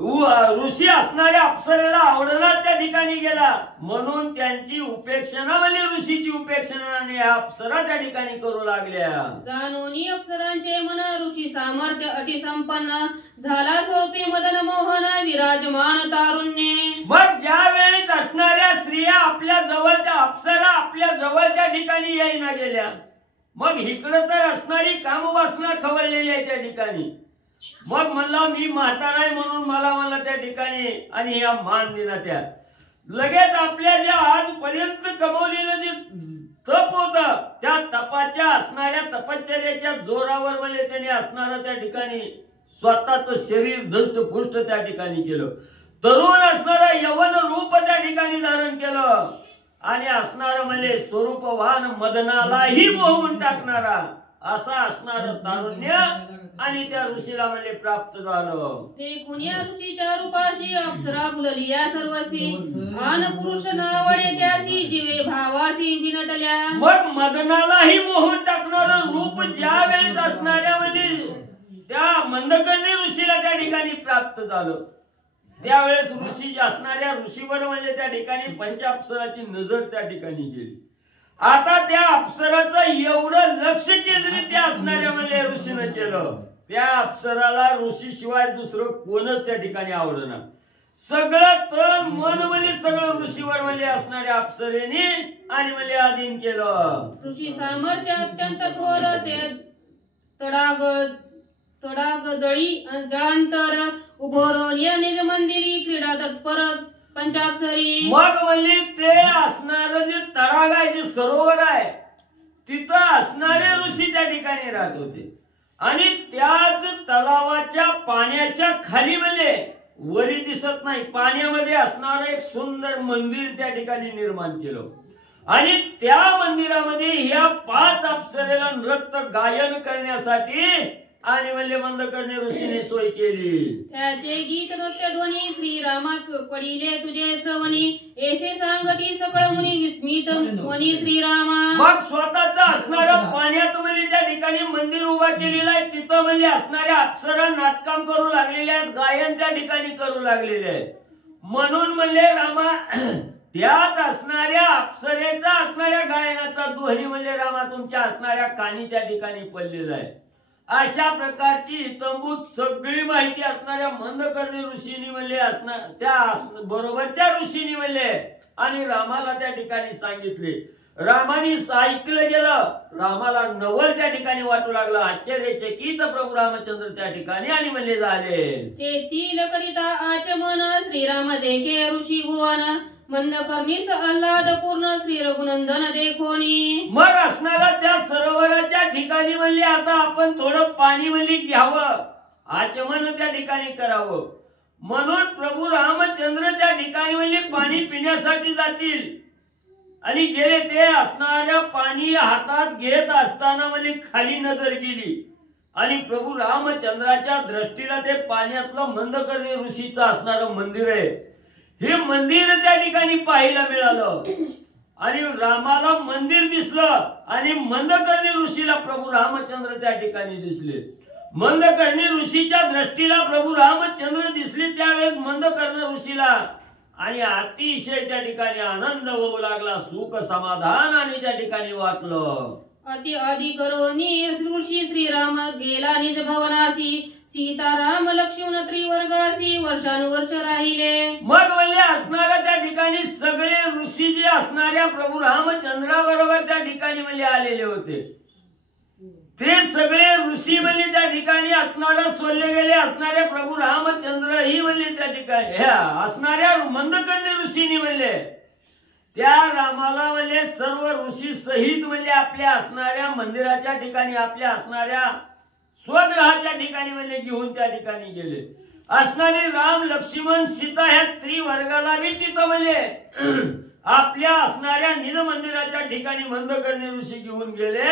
ऋषी असणाऱ्या अप्सरेला आवडणार त्या ठिकाणी गेला, म्हणून त्यांची उपेक्षणा म्हणजे ऋषीची उपेक्षणा आणि अप्सरा त्या ठिकाणी करू लागल्या. जाणोनी अप्सरांचे मन ऋषी सामर्थ्य अतिसंपन्न झाला स्वरूपी मदन मोहन विराजमान तारुण्ये. मग ज्या वेळेस असणाऱ्या स्त्रिया आपल्या जवळच्या अप्सरा आपल्या जवळच्या ठिकाणी येईना गेल्या, मग इकडं तर असणारी कामवासना खवळलेली आहे त्या ठिकाणी. मग म्हणला मी म्हातारा आहे म्हणून मला त्या ठिकाणी आणि या मान दिला. त्या लगेच आपल्या ज्या आजपर्यंत कमवलेलं जे तप होत त्या तपाच्या असणाऱ्या तपश्चर्याच्या जोरावर म्हणजे त्याने असणारं त्या ठिकाणी स्वतःच शरीर धष्टपुष्ट त्या ठिकाणी केलं. तरुण असणारं यवन रूप त्या ठिकाणी धारण केलं आणि असणारं म्हणजे स्वरूपवान मदनालाही मोहून टाकणारा असा असणारं तारुण्य आणि त्या ऋषीला म्हणजे प्राप्त झालं. ते कुण्या ऋषीच्या रूपाशी अप्सरा फुलली या सर्वस्वी आन पुरुष नावडे त्यासी जीवे भावासी विनटल्या. मग मदनालाही मोहून टाकणारं रूप ज्या वेळेस असणाऱ्या म्हणजे त्या मंदकर्णी ऋषीला त्या ठिकाणी प्राप्त झालं, त्यावेळेस ऋषी असणाऱ्या ऋषीवर म्हणजे त्या ठिकाणी पंच अप्सराची नजर त्या ठिकाणी गेली. आता त्या अप्सराचं एवढं लक्ष केंद्रित त्या असणाऱ्या म्हणजे ऋषीनं केलं, त्या अप्सराला ऋषी शिवाय दुसरं कोणच त्या ठिकाणी आवडणार. सगळं तन मन म्हणजे सगळं ऋषीवर म्हणजे असणाऱ्या अप्सरेने आणि म्हणजे अधीन केलं. ऋषी सामर्थ्य अत्यंत थोर ते तडाग जळी जळांतर उभोर या निज मंदिरी क्रीडा तत्पर पंचाप्सरी. मग म्हणजे ते असणार जे तडाग आहे जे सरोवर आहे तिथं असणारे ऋषी त्या ठिकाणी राहत होते आणि त्याच तलावाच्या पाण्याच्या खाली म्हणजे वरी दिसत नाही पाण्यामध्ये असणार एक सुंदर मंदिर त्या ठिकाणी निर्माण केलं आणि त्या मंदिरामध्ये ह्या 5 अप्सरेला नृत्य गायन करण्यासाठी आणि म्हणजे मंदकर्णी ऋषीने सोय केली. त्याचे गीत नृत्य ध्वनी श्रीरामा पडिले तुझे श्रवणी ऐसे सांगती सकळ मुनी विस्मित वनी श्रीरामा. मग स्वतःचा असणाऱ्या पाण्यात म्हणजे त्या ठिकाणी मंदिर उभा केलेलं आहे, तिथं म्हणजे असणाऱ्या अप्सरा नाचकाम करू लागलेले आहेत, गायन त्या ठिकाणी करू लागलेले आहेत. म्हणून म्हणजे रामा त्याच असणाऱ्या अप्सरेचा असणाऱ्या गायनाचा ध्वनी म्हणजे रामा तुमच्या असणाऱ्या कानी त्या ठिकाणी पडलेला आहे. अशा प्रकारची इतंभूत सगळी माहिती असणाऱ्या मंदकर्णी ऋषीनी म्हणले असणार त्या बरोबरच्या ऋषीनी म्हणले आणि रामाला त्या ठिकाणी सांगितले. रामाने ऐकलं गेलं, रामाला नवल त्या ठिकाणी वाटू लागलं. आश्चर्यचकित प्रभू रामचंद्र त्या ठिकाणी आणि म्हणले झाले. तेथील करिता आचमन श्रीराम देखे ऋषी भुवन मंदकर्णीच आल्हाद पूर्ण श्री रघुनंदन देखोनी. मग असणारा त्या सरोवराच्या ठिकाणी म्हणले आता आपण थोडं पाणी म्हणले घ्यावं, आचमन त्या ठिकाणी करावं. म्हणून प्रभू रामचंद्र त्या ठिकाणी म्हणले पाणी पिण्यासाठी जातील आणि गेले. ते असणाऱ्या पाणी हातात घेत असताना म्हणजे खाली नजर गेली आणि प्रभू रामचंद्राच्या दृष्टीला ते पाण्यातलं मंदकर्णी ऋषीचं असणारं मंदिर आहे. हे मंदिर त्या ठिकाणी पाहायला मिळालं आणि रामाला मंदिर दिसलं आणि मंदकर्णी ऋषीला प्रभू रामचंद्र त्या ठिकाणी दिसले. मंदकर्णी ऋषीच्या दृष्टीला प्रभू रामचंद्र दिसले त्यावेळेस मंदकर्णी ऋषीला आणि अतिशय त्या ठिकाणी आनंद होऊ लागला, सुख समाधान आणि त्या ठिकाणी वाटलं. अति अधिकरोनी ऋषी श्रीराम गेला निज भवनासी सीताराम लक्ष्मण त्रिवर्गासी वर्षानुवर्ष राहिले. मग म्हणजे असणाऱ्या त्या ठिकाणी सगळे ऋषी जे असणाऱ्या प्रभू रामचंद्राबरोबर त्या ठिकाणी म्हणजे आलेले होते, ते सगळे ऋषी म्हणजे त्या ठिकाणी असणाऱ्या सोडले गेले असणारे प्रभू रामचंद्र ही म्हणजे त्या ठिकाणी ह्या असणाऱ्या मंदकर्णी ऋषीनी म्हणले त्या रामाला म्हणजे सर्व ऋषी सहित म्हणजे आपल्या असणाऱ्या मंदिराच्या ठिकाणी आपल्या असणाऱ्या स्वग्रहाच्या ठिकाणी म्हणजे घेऊन त्या ठिकाणी गेले. असणारे राम लक्ष्मण सीता ह्या त्रिवर्गाला बी तिथं म्हणजे आपल्या असणाऱ्या निज मंदिराच्या ठिकाणी मंदकर्णी ऋषी घेऊन गेले.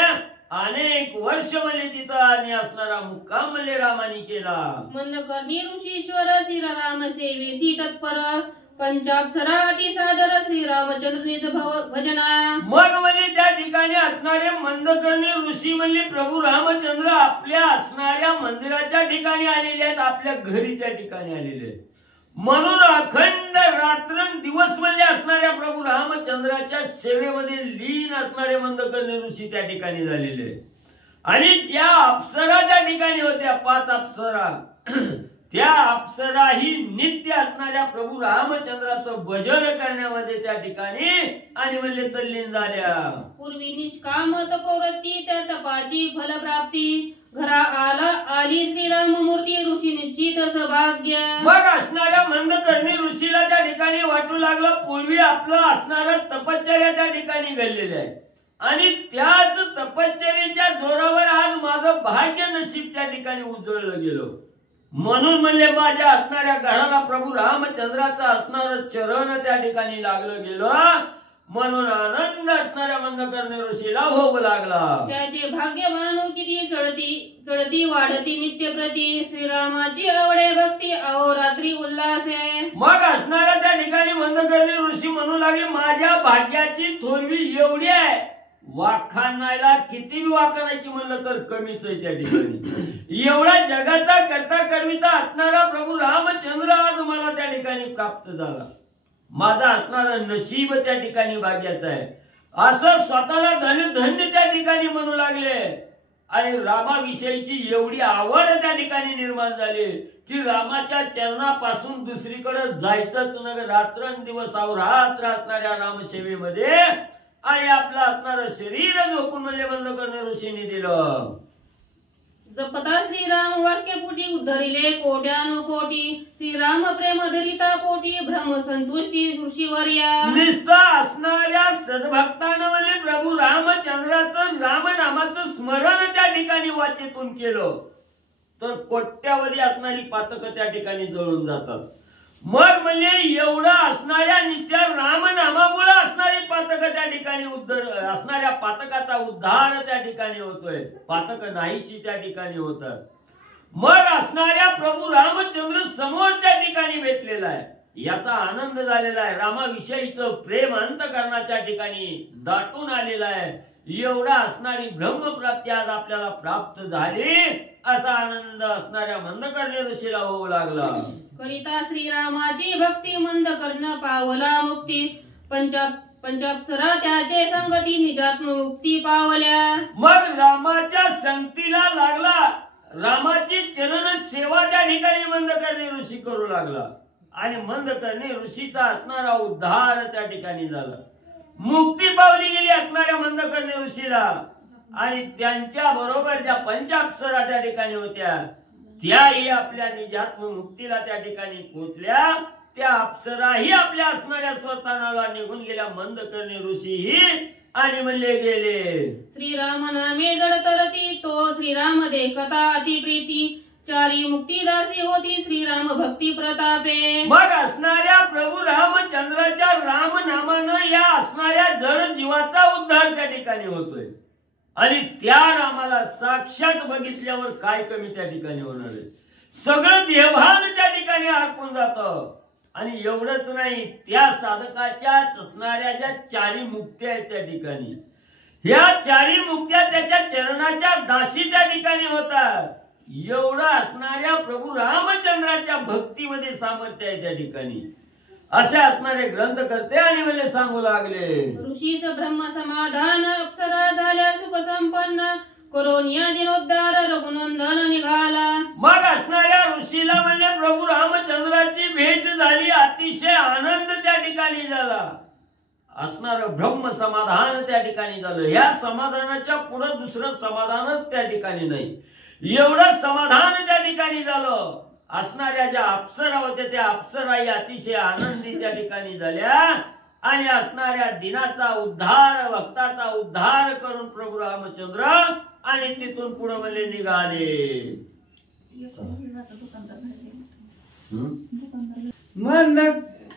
अनेक वर्ष म्हणजे तिथं आणि असणारा मुक्काम म्हणजे रामानी केला. मंदकर्णी ऋषीश्वर श्रीराम सेवेसी तत्पर पंचाप्सरा अति सादर श्रीरामचंद्र निज भजना. मग म्हणजे त्या ठिकाणी असणारे मंदकर्णी ऋषी म्हणजे प्रभू रामचंद्र आपल्या असणाऱ्या मंदिराच्या ठिकाणी आलेले आहेत, आपल्या घरी त्या ठिकाणी आलेले आहेत म्हणून अखंड रात्रंदिवस म्हणजे असणाऱ्या प्रभू रामचंद्राच्या सेवेमध्ये लीन असणारे मंदकर्णी ऋषी त्या ठिकाणी झालेले. आणि ज्या अप्सरा त्या ठिकाणी होत्या 5 अप्सरा, त्या अप्सराही नित्य असणाऱ्या प्रभू रामचंद्राचं भजन करण्यामध्ये त्या ठिकाणी आणि म्हणजे तल्लीन झाल्या. पूर्वी निष्काम तपोवृत्ती त्या तपाची फलप्राप्ती घरा आली श्रीराम मूर्ती ऋषी निश्चित सौभाग्य. मग असणाऱ्या मंदकर्णी ऋषीला त्या ठिकाणी वाटू लागलं पूर्वी आपलं असणारं तपश्चर्या त्या ठिकाणी घडलेलं आहे आणि त्याच तपश्चर्याच्या जोरावर आज माझं भाग्य नशीब त्या ठिकाणी उजळलं गेलो. म्हणून म्हणले माझ्या असणाऱ्या घराला प्रभू रामचंद्राचं असणारं चरण त्या ठिकाणी लागलं गेलं. म्हणून आनंद असणाऱ्या मंदकर्णी ऋषीला होऊ लागला. त्याचे भाग्यवान किती चढती वाढती नित्य प्रती श्रीरामाची आवडे भक्ती अहोरात्री उल्हास आहे. मग असणाऱ्या त्या ठिकाणी मंदकर्णी ऋषी म्हणू लागले माझ्या भाग्याची थोरवी एवढी आहे, वाखाणायला किती वाखाणायची म्हणलं तर कमीच आहे त्या ठिकाणी. एवढा जगाचा करता करविता असणारा प्रभू रामचंद्र आज मला त्या ठिकाणी प्राप्त झाला. माझा असणारा नशीब त्या ठिकाणी भाग्याचं आहे असं स्वतःला धन्य त्या ठिकाणी म्हणू लागले. आणि रामाविषयीची एवढी आवड त्या ठिकाणी निर्माण झाली की रामाच्या चरणापासून दुसरीकडे जायचंच न, रात्रंदिवस अहोरात्र असणाऱ्या रामसेवेमध्ये आणि आपलं असणारं शरीर झोपून म्हणले मंदकर्णी ऋषींनी दिलं. जपता श्रीराम वाक्यपुटी उद्धरिले कोट्यानुकोटी श्रीराम प्रेम धरिता पोटी भ्रम संतुष्टी ऋषीवर्या. निष्ठा असणाऱ्या सद्भक्तानं म्हणजे प्रभू रामचंद्राचं रामनामाचं स्मरण त्या ठिकाणी वाचेतून केलं तर कोट्यावधी असणारी पातकं त्या ठिकाणी जळून जातात. मग म्हणजे एवढं असणाऱ्या निष्ठा रामनामामुळे असणारी पातकं त्या ठिकाणी असणाऱ्या पातकाचा उद्धार त्या ठिकाणी होतोय, पातक नाहीशी त्या ठिकाणी होतात. मग असणाऱ्या प्रभू रामचंद्र समोर त्या ठिकाणी भेटलेला आहे, याचा आनंद झालेला आहे. रामाविषयीचं प्रेम अंतःकरणाच्या ठिकाणी दाटून आलेलं आहे. एवढा असणारी ब्रह्मप्राप्ती आज आपल्याला प्राप्त झाली असा आनंद असणाऱ्या मंदकर्णी ऋषीला होऊ लागला. करिता श्रीरामाची भक्ती मंदकर्ण पावला मुक्ती पंचाप्सरा त्याचे संगती निजात्म मुक्ती पावल्या. मग रामाच्या संगतीला लागला, रामाची चरण सेवा त्या ठिकाणी मंदकर्णी ऋषी करू लागला आणि मंदकर्णी ऋषीचा असणारा उद्धार त्या ठिकाणी झाला. मुक्ती पावली गेली असणाऱ्या मंदकर्णी ऋषीला आणि त्यांच्या बरोबर ज्या पंचाप्सरा त्या ठिकाणी होत्या त्याही आपल्या निजात्म मुक्तीला त्या ठिकाणी पोहोचल्या. त्या अप्सराही आपल्या असणाऱ्या स्वस्थानाला निघून गेल्या. मंदकर्णी ऋषीही आणि म्हणले गेले. श्रीराम नामे जड तरती तो श्रीराम देखता अति प्रीती चारी मुक्तीदासी होती श्रीराम भक्ती प्रतापे. मग असणाऱ्या प्रभू रामचंद्राच्या रामनामानं या असणाऱ्या जड जीवाचा उद्धार त्या ठिकाणी होतोय आणि त्या रामाला साक्षात बघितल्यावर काय कमी त्या ठिकाणी होणार आहे. सगळं देहभान त्या ठिकाणी अर्पून जातं. आणि एवढंच नाही, त्या साधकाच्या असणाऱ्या ज्या चारी मुक्त्या आहेत त्या ठिकाणी, ह्या चारी मुक्त्या त्याच्या चरणाच्या दासी त्या ठिकाणी होतात. एवढं असणाऱ्या प्रभू रामचंद्राच्या भक्तीमध्ये सामर्थ्य आहे त्या ठिकाणी असे असणारे ग्रंथ करते आणि मला सांगू लागले. ऋषीच ब्रह्म समाधान अप्सरा झाल्या सुख संपन्न करोनिया दिनोद्धार रघुनंदन निघाला. मग असणाऱ्या ऋषीला म्हणजे प्रभू रामचंद्राची भेट झाली, अतिशय आनंद त्या ठिकाणी झाला. असणार ब्रह्म समाधान त्या ठिकाणी झालं. ह्या समाधानाच्या पुढे दुसरं समाधानच त्या ठिकाणी नाही, एवढं समाधान त्या ठिकाणी झालं. असणाऱ्या ज्या अप्सरा होत्या त्या अप्सराही अतिशय आनंदी त्या ठिकाणी झाल्या आणि असणाऱ्या दिनाचा उद्धार भक्ताचा उद्धार करून प्रभू रामचंद्र आणि तिथून पुढे म्हणजे निघाले.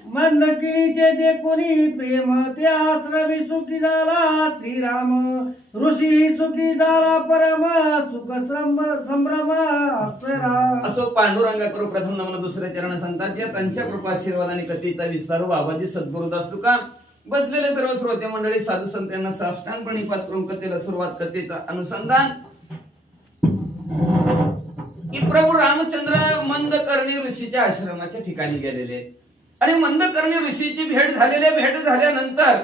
मंदकिणीचे ते कोणी प्रेम ते आश्रमी सुखी झाला श्रीराम ऋषी सुखी झाला परम सुख संभ्रम अप्सरा. असो पांडुरंगा करू प्रथम नमन दुसऱ्या चरण संतांच्या त्यांच्या कृपा आशीर्वादाने कथेचा विस्तार बाबाजी सद्गुरुदास तुका बसलेले सर्व श्रोते मंडळी साधू संत यांना साष्टांग प्रणिपात करून कथेला सुरुवात, कथेचा अनुसंधान. की प्रभू रामचंद्र मंदकर्णी ऋषीच्या आश्रमाच्या ठिकाणी गेलेले आणि मंदकर्णी ऋषीची भेट झाल्यानंतर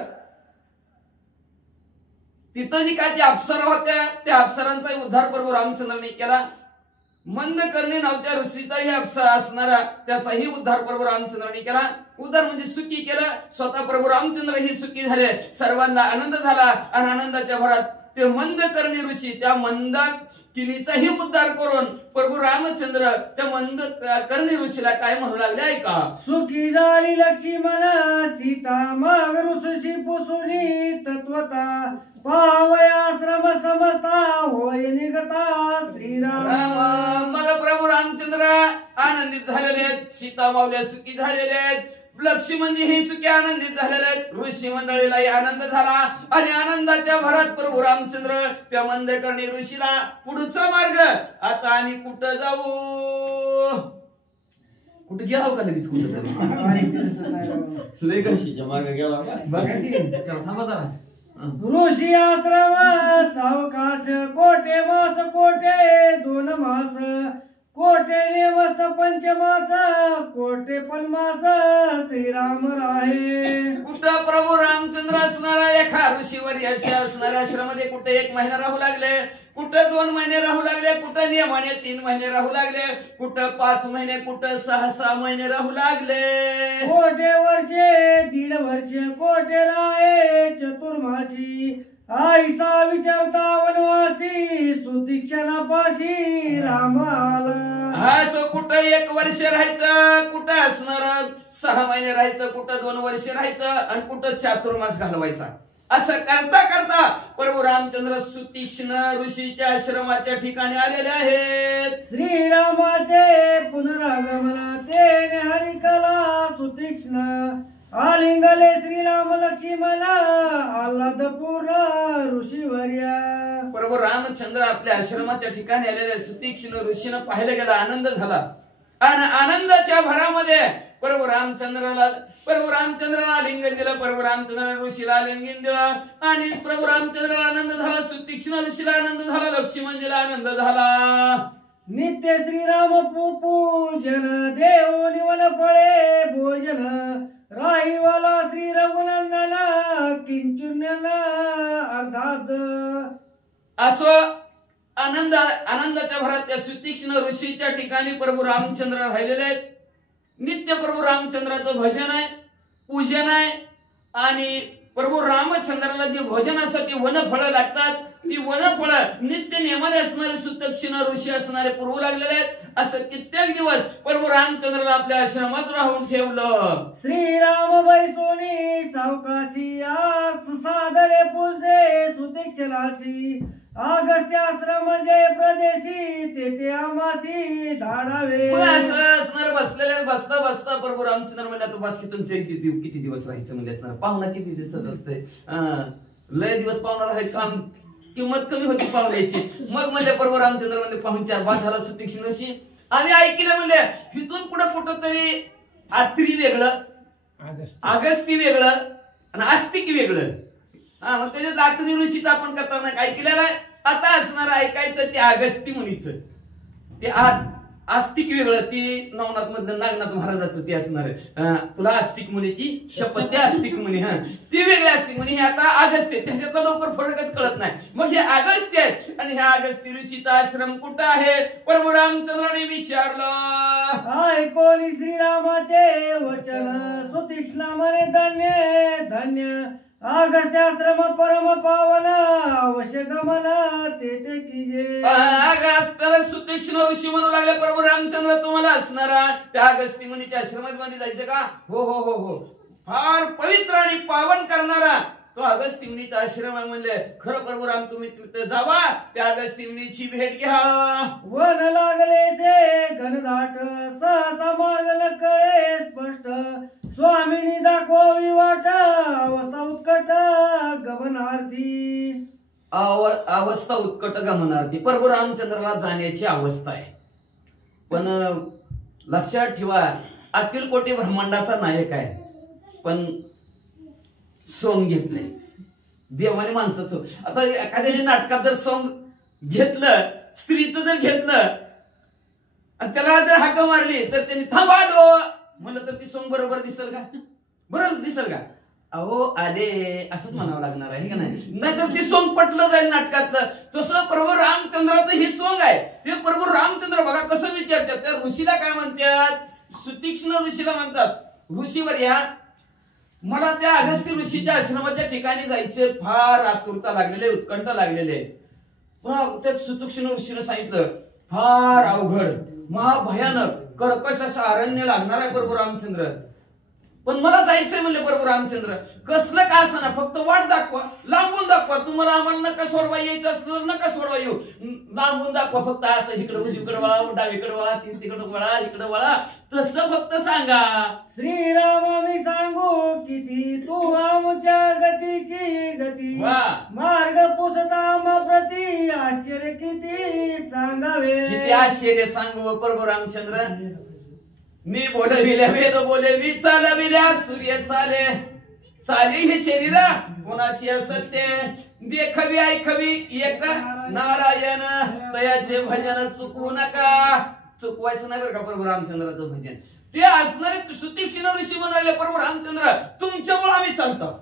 तिथं जी काय त्या अप्सरा होत्या त्या अप्सरांचा उद्धार प्रभू रामचंद्रांनी केला. मंदकर्णी नावच्या ऋषीचाही अप्सरा असणारा त्याचाही उद्धार प्रभू रामचंद्रांनी केला. उद्धार म्हणजे सुखी केलं. स्वतः प्रभू रामचंद्र ही सुखी झाले. सर्वांना आनंद झाला आणि आनंदाच्या भरात ते मंदकर्णी ऋषी त्या मंदाकिनीचाही उद्धार करून प्रभू रामचंद्र त्या मंदकर्णी ऋषीला काय म्हणू लागले ऐका. सुखी झाली लक्ष्मण सीता मग ऋषी पुसुनी तत्वता पावयाश्रम समजता होय निघता श्रीराम. मग प्रभू रामचंद्र आनंदित झालेले आहेत. सीता मावल्या सुखी झालेले आहेत. लक्ष्मणजी ही सुखी आनंदित झालेले आहेत. ऋषी मंडळीलाही आनंद झाला आणि आनंदाच्या भरात प्रभू रामचंद्र त्या मंदकर्णी ऋषीला पुढचा मार्ग आता आम्ही कुठं जाऊ कुठे गेला का लगेच कुठं लय घशीच्या मागे गेला का बघा की थांबा जरा. ऋषी आश्रम सावकाश कोटे मास कोटे 2 मास कोटे नेमस्त पंचमास कोटे पन्मास श्रीराम राहे. कुठं प्रभू रामचंद्र असणारा एका ऋषीवर याच्या असणाऱ्या आश्रमामध्ये कुठे 1 महिना राहू लागले, कुठं 2 महिने राहू लागले, कुठं नियमाने 3 महिने राहू लागले, कुठं 5 महिने, कुठं 6 महिने राहू लागले. कोटे वर्षे 1.5 वर्ष कोटे राहे चतुर्मासी आईसा विचारता वनवासी सुदीक्षणापाशी राम आला. असं कुठं 1 वर्ष राहायचं, कुठं असणार 6 महिने राहायचं, कुठं 2 वर्ष राहायचं आणि कुठं चातुर्मास घालवायचा. असं करता करता प्रभू रामचंद्र सुतीक्ष्ण ऋषीच्या आश्रमाच्या ठिकाणी आलेले आहेत. श्रीरामाचे पुनरागमन ते हरिकला सुतीक्ष्ण आलिंगले श्रीराम लक्ष्मण आल्हाद पूर्ण ऋषीवर्या. प्रभू रामचंद्र आपल्या आश्रमाच्या ठिकाणी आलेल्या सुतीक्ष्ण ऋषीनं पाहिलं गेला. आनंद झाला आणि आनंदाच्या भरामध्ये प्रभू रामचंद्राला आलिंगन दिलं. प्रभू रामचंद्राने ऋषीला आलिंगन दिलं आणि प्रभू रामचंद्राला आनंद झाला. सुतीक्ष्ण ऋषीला आनंद झाला. लक्ष्मणजीला आनंद झाला. नित्य श्रीराम पूजन देव निवन फळे भोजन राहीवाला श्री रघुनंदन किंचुन्यन अर्धाद. असो आनंदाच्या भरात त्या सुतीक्ष्ण ऋषीच्या ठिकाणी प्रभू रामचंद्र राहिलेले आहेत. नित्य प्रभू रामचंद्राचं भजन आहे, पूजन आहे आणि प्रभू रामचंद्राला जे भोजनासाठी वनफळं लागतात ती वनफळं नित्य नियमाने असणारे सुतीक्ष्ण ऋषी असणारे पुरवू लागलेले आहेत. असं कित्येक दिवस प्रभू रामचंद्राला आपल्या आश्रमात राहून ठेवलं. श्रीराम बैसोनी सावकाशी आस सादरे पूजे सुतीक्षणाशी अगस्त्याश्रम जय प्रदेशी तेथे आमासी धाडावे. असं असणार बसलेले बसता बसता प्रभू रामचंद्र म्हणले तू बस की तुमचे किती दिवस राहायचं म्हणजे असणार. पाहुणा किती दिवसात असते, लय दिवस पाहुणा राहायचं काम किंमत कमी होती पाहुण्याची. मग म्हणजे प्रभू रामचंद्र म्हणजे पाहून 4-5 झाला सुतीक्ष्णशी आणि ऐकलं म्हणजे इथून पुढे कुठं तरी आत्री वेगळं, अगस्ती वेगळं आणि आस्तिक वेगळं. मग त्याच्यात आत्री ऋषीचं आपण करताना काय केलेलं आहे. आता असणार ऐकायचं ते अगस्ती मुनीचं, ते आस्तिक वेगळं, ती नवनाथ मधलं नागनाथ महाराजाचं ते असणार आहे. तुला आस्तिक मुनीची शपथ, ते आस्तिक मुनी ती वेगळी आस्तिक मुनी, हे आता अगस्त्य, त्याच्यात लवकर फरकच कळत नाही. मग हे अगस्त्य आहे आणि ह्या अगस्ती ऋषीचा आश्रम कुठं आहे प्रभू रामचंद्राने विचारलं. ऐकोनी श्रीरामाचे वचन सुतीक्ष्ण म्हणे धन्य धन्य अगस्त्याश्रम परम पावन अवश्य गमन तेथे कीजे. अगस्त्याला सुतीक्ष्ण ऋषी म्हणू लागले प्रभू रामचंद्र तुम्हाला असणारा त्या अगस्ती मुनीच्या आश्रमामध्ये जायचं का. हो हो हो हो, फार पवित्र आणि पावन करणारा तो अगस्ती मुनीचा आश्रम आहे. म्हणले खरं प्रभू राम तुम्ही जावा त्या अगस्ती मुनीची भेट घ्या. वन लागले ते घनदाट सहसा मार्ग न कळे स्पष्ट स्वामीनी दाखवावी वाट अवस्था उत्कट गमनार्थी. अवस्था उत्कट गमनार्थी प्रभू रामचंद्राला जाण्याची अवस्था आहे. पण लक्षात ठेवा अखिल कोटी ब्रह्मांडाचा नायक आहे पण सोंग घेतलंय देवाने माणसाचं. आता एखाद्याने नाटकात जर सोंग घेतलं, स्त्रीचं जर घेतलं आणि त्याला जर हाक मारली तर त्यांनी थांबा दो म्हणलं तर ती सोंग बरोबर दिसल का? बरोबर दिसल का? अहो आले असंच म्हणावं लागणार आहे का नाही? नाहीतर ती सोंग पटलं जाईल नाटकातलं. तसं प्रभू रामचंद्राचं हे सोंग आहे. ते प्रभू रामचंद्र बघा कसं विचारतात. त्या ऋषीला काय म्हणतात? सुतीक्ष्ण ऋषीला म्हणतात, ऋषीवर या मला त्या अगस्त्य ऋषीच्या आश्रमाच्या ठिकाणी जायचे फार आतुरता लागलेले, उत्कंठ लागलेले. पण त्या सुतीक्ष्ण ऋषीने सांगितलं फार अवघड, महाभयानक, कर्कश असं अरण्य लागणार आहे प्रभू रामचंद्र. पण मला जायचंय म्हणले प्रभू रामचंद्र. कसलं का असं फक्त वाट दाखवा, लांबून दाखवा. तुम्हाला आम्हाला नका सोडवा यायचं असलं तर नका सोडवा येऊ, लांबून दाखवा फक्त. असं इकडं उजवीकडे वळा, डावीकडे वळा, तिकडे वळा, इकडे वळा, तसं फक्त सांगा. श्रीराम मी सांगू किती तू आमच्या गतीची गती, मार्ग पुसता प्रती आश्चर्य किती सांगावे. किती आश्चर्य सांगू प्रभू रामचंद्र. मी बोलविल्या वेद बोले, मी चालविल्या सूर्य चाले. चाले हे शरीर कोणाची असत्य, देखवी ऐकवी एक नारायण, तयाचे भजन चुकवू नका. चुकवायचं नाही बरं का प्रभू रामचंद्राचं भजन. ते असणारे सुतीक्ष्ण ऋषी म्हणाले प्रभू रामचंद्र तुमच्यामुळे आम्ही चालतो.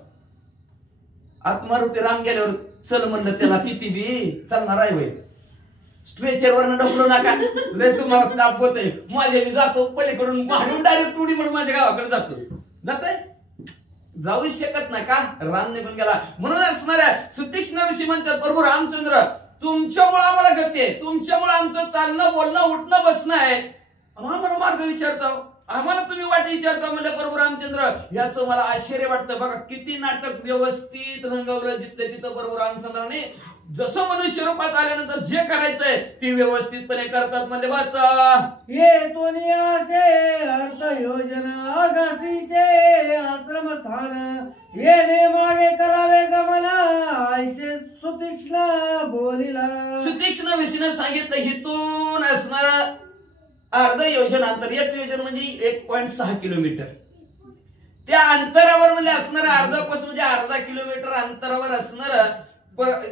आत्मारूपी राम गेल्यावर चल म्हणलं त्याला किती बी चालणार आहे वय. स्ट्रेचर वर ढकलू नका, लय तुम्हाला ताप होतोय. माझ्या मी जातो पलीकडून मारून डायरेक्ट उडी म्हणून माझ्या गावाकडे जातो. जाताय जाऊ शकत नाही का? राम निघून गेला. म्हणून असणाऱ्या सुतीक्ष्ण ऋषी म्हणतात प्रभू रामचंद्र तुमच्यामुळे आम्हाला गती आहे, तुमच्यामुळे आमचं चालणं बोलणं उठणं बसणं आहे. आम्हाला मार्ग विचारता, आम्हाला तुम्ही वाट विचारता म्हणलं प्रभू रामचंद्र. याचं मला आश्चर्य वाटतं. बघा किती नाटक व्यवस्थित रंगवलं जिथं तिथं प्रभू रामचंद्राने. जसं मनुष्य रूपात आल्यानंतर जे करायचंय ते व्यवस्थितपणे करतात. म्हणजे वाचा ये दोन्ही असे अर्थ योजना अगस्तीचे आश्रमस्थान, येणे मागे करावे गमना ऐसे सुतीक्ष्ण बोलिला. सुतीक्ष्ण ऋषीने सांगितलं हितून असणार अर्ध योजन अंतर. एक योजन म्हणजे 1.6 किलोमीटर. त्या अंतरावर म्हणजे असणार अर्धा कोस म्हणजे अर्धा किलोमीटर अंतरावर असणार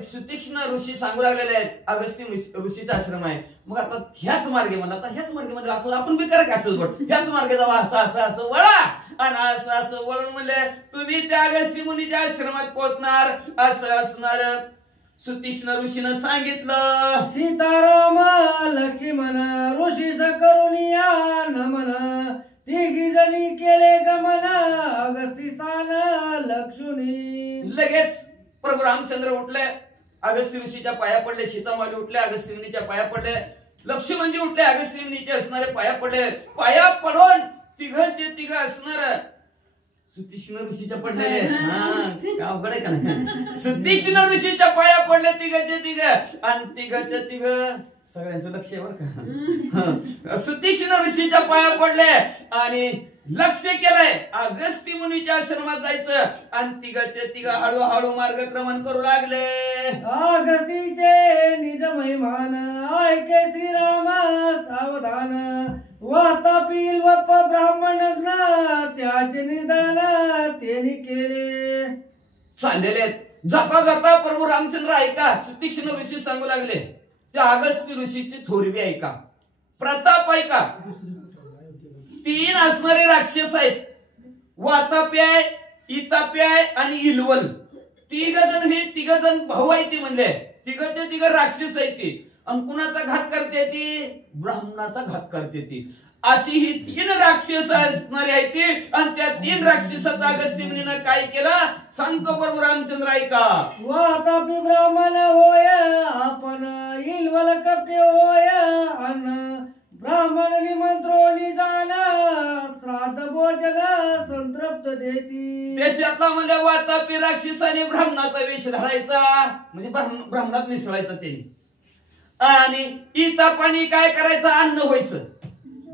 सुतीक्ष्ण ऋषी सांगू लागलेले आहेत. अगस्त्य ऋषीचा आश्रम आहे. मग आता ह्याच मार्गे म्हणलं, आता ह्याच मार्गे म्हणजे असं आपण बी करा का असं बट ह्याच मार्गे जावा, असं असं असं वळा आणि असं असं वळून म्हणले तुम्ही त्या अगस्त्य मुनीच्या आश्रमात पोहोचणार. असं असणार सुतीक्ष्ण ऋषीनं सांगितलं. सीताराम लक्ष्मण ऋषीस करुणिया नमन, तिघी जणी केले गमन अगस्ती स्थान लक्ष्मी. लगेच प्रभू रामचंद्र उठले, अगस्त्य ऋषीच्या पाया पडले. सीतामाली उठले, अगस्त्य मुनीच्या पाया पडले. लक्ष्मणजी उठले, अगस्त्य मुनीचे असणारे पाया पडले. पाया पडून तिघचे तिघ असणार सुतीक्ष्ण ऋषीच्या पडलेले. हा अवघड आहे का नाही? सुतीक्ष्ण ऋषीच्या पाया पडले तिघचे तिघ आणि तिघचे तिघ सगळ्यांचं लक्ष आहे बरं का. सुतीक्ष्ण ऋषीच्या पाया पडले आणि लक्ष केलंय अगस्त्य मुनीच्या आश्रमात जायचं आणि तिघचे तिघ हळूहळू मार्गक्रमण करू लागले. अगस्तीचे निज महिमान ऐके श्रीराम सावधान, वातापील वप ब्राह्मण त्याचे निदान त्यांनी केले. चाललेले आहेत. जाता जाता प्रभू रामचंद्र ऐका सुतीक्ष्ण ऋषी सांगू लागले. त्या अगस्त्य ऋषीची थोरवी ऐका, प्रताप ऐका. 3 असणारे राक्षस आहेत. वातापी आहे, इतापी आहे आणि इलवल. 3 जण हे 3 जण भाऊ आहे. ती म्हणले 3 राक्षस आहेत ती. आणि कुणाचा घात करते ती? ब्राह्मणाचा घात करते ती. अशी ही 3 राक्षस असणारी आहे ती. आणि त्या 3 राक्षसात अगस्त्य मुनीनं काय केलं सांगतो प्रभू रामचंद्र ऐका. वातापी ब्राह्मण होय आपण, इलवल कपटे होय अन्न, ब्राह्मण निमंत्रोनी जाण श्राद्ध भोजन संतृप्त देती. त्याच्यातला म्हणजे वातापी राक्षसाने ब्राह्मणाचा वेश धरायचा, म्हणजे ब्राह्मणात मिसळायचा त्यांनी. आणि इतापानी काय करायचं अन्न व्हायचं.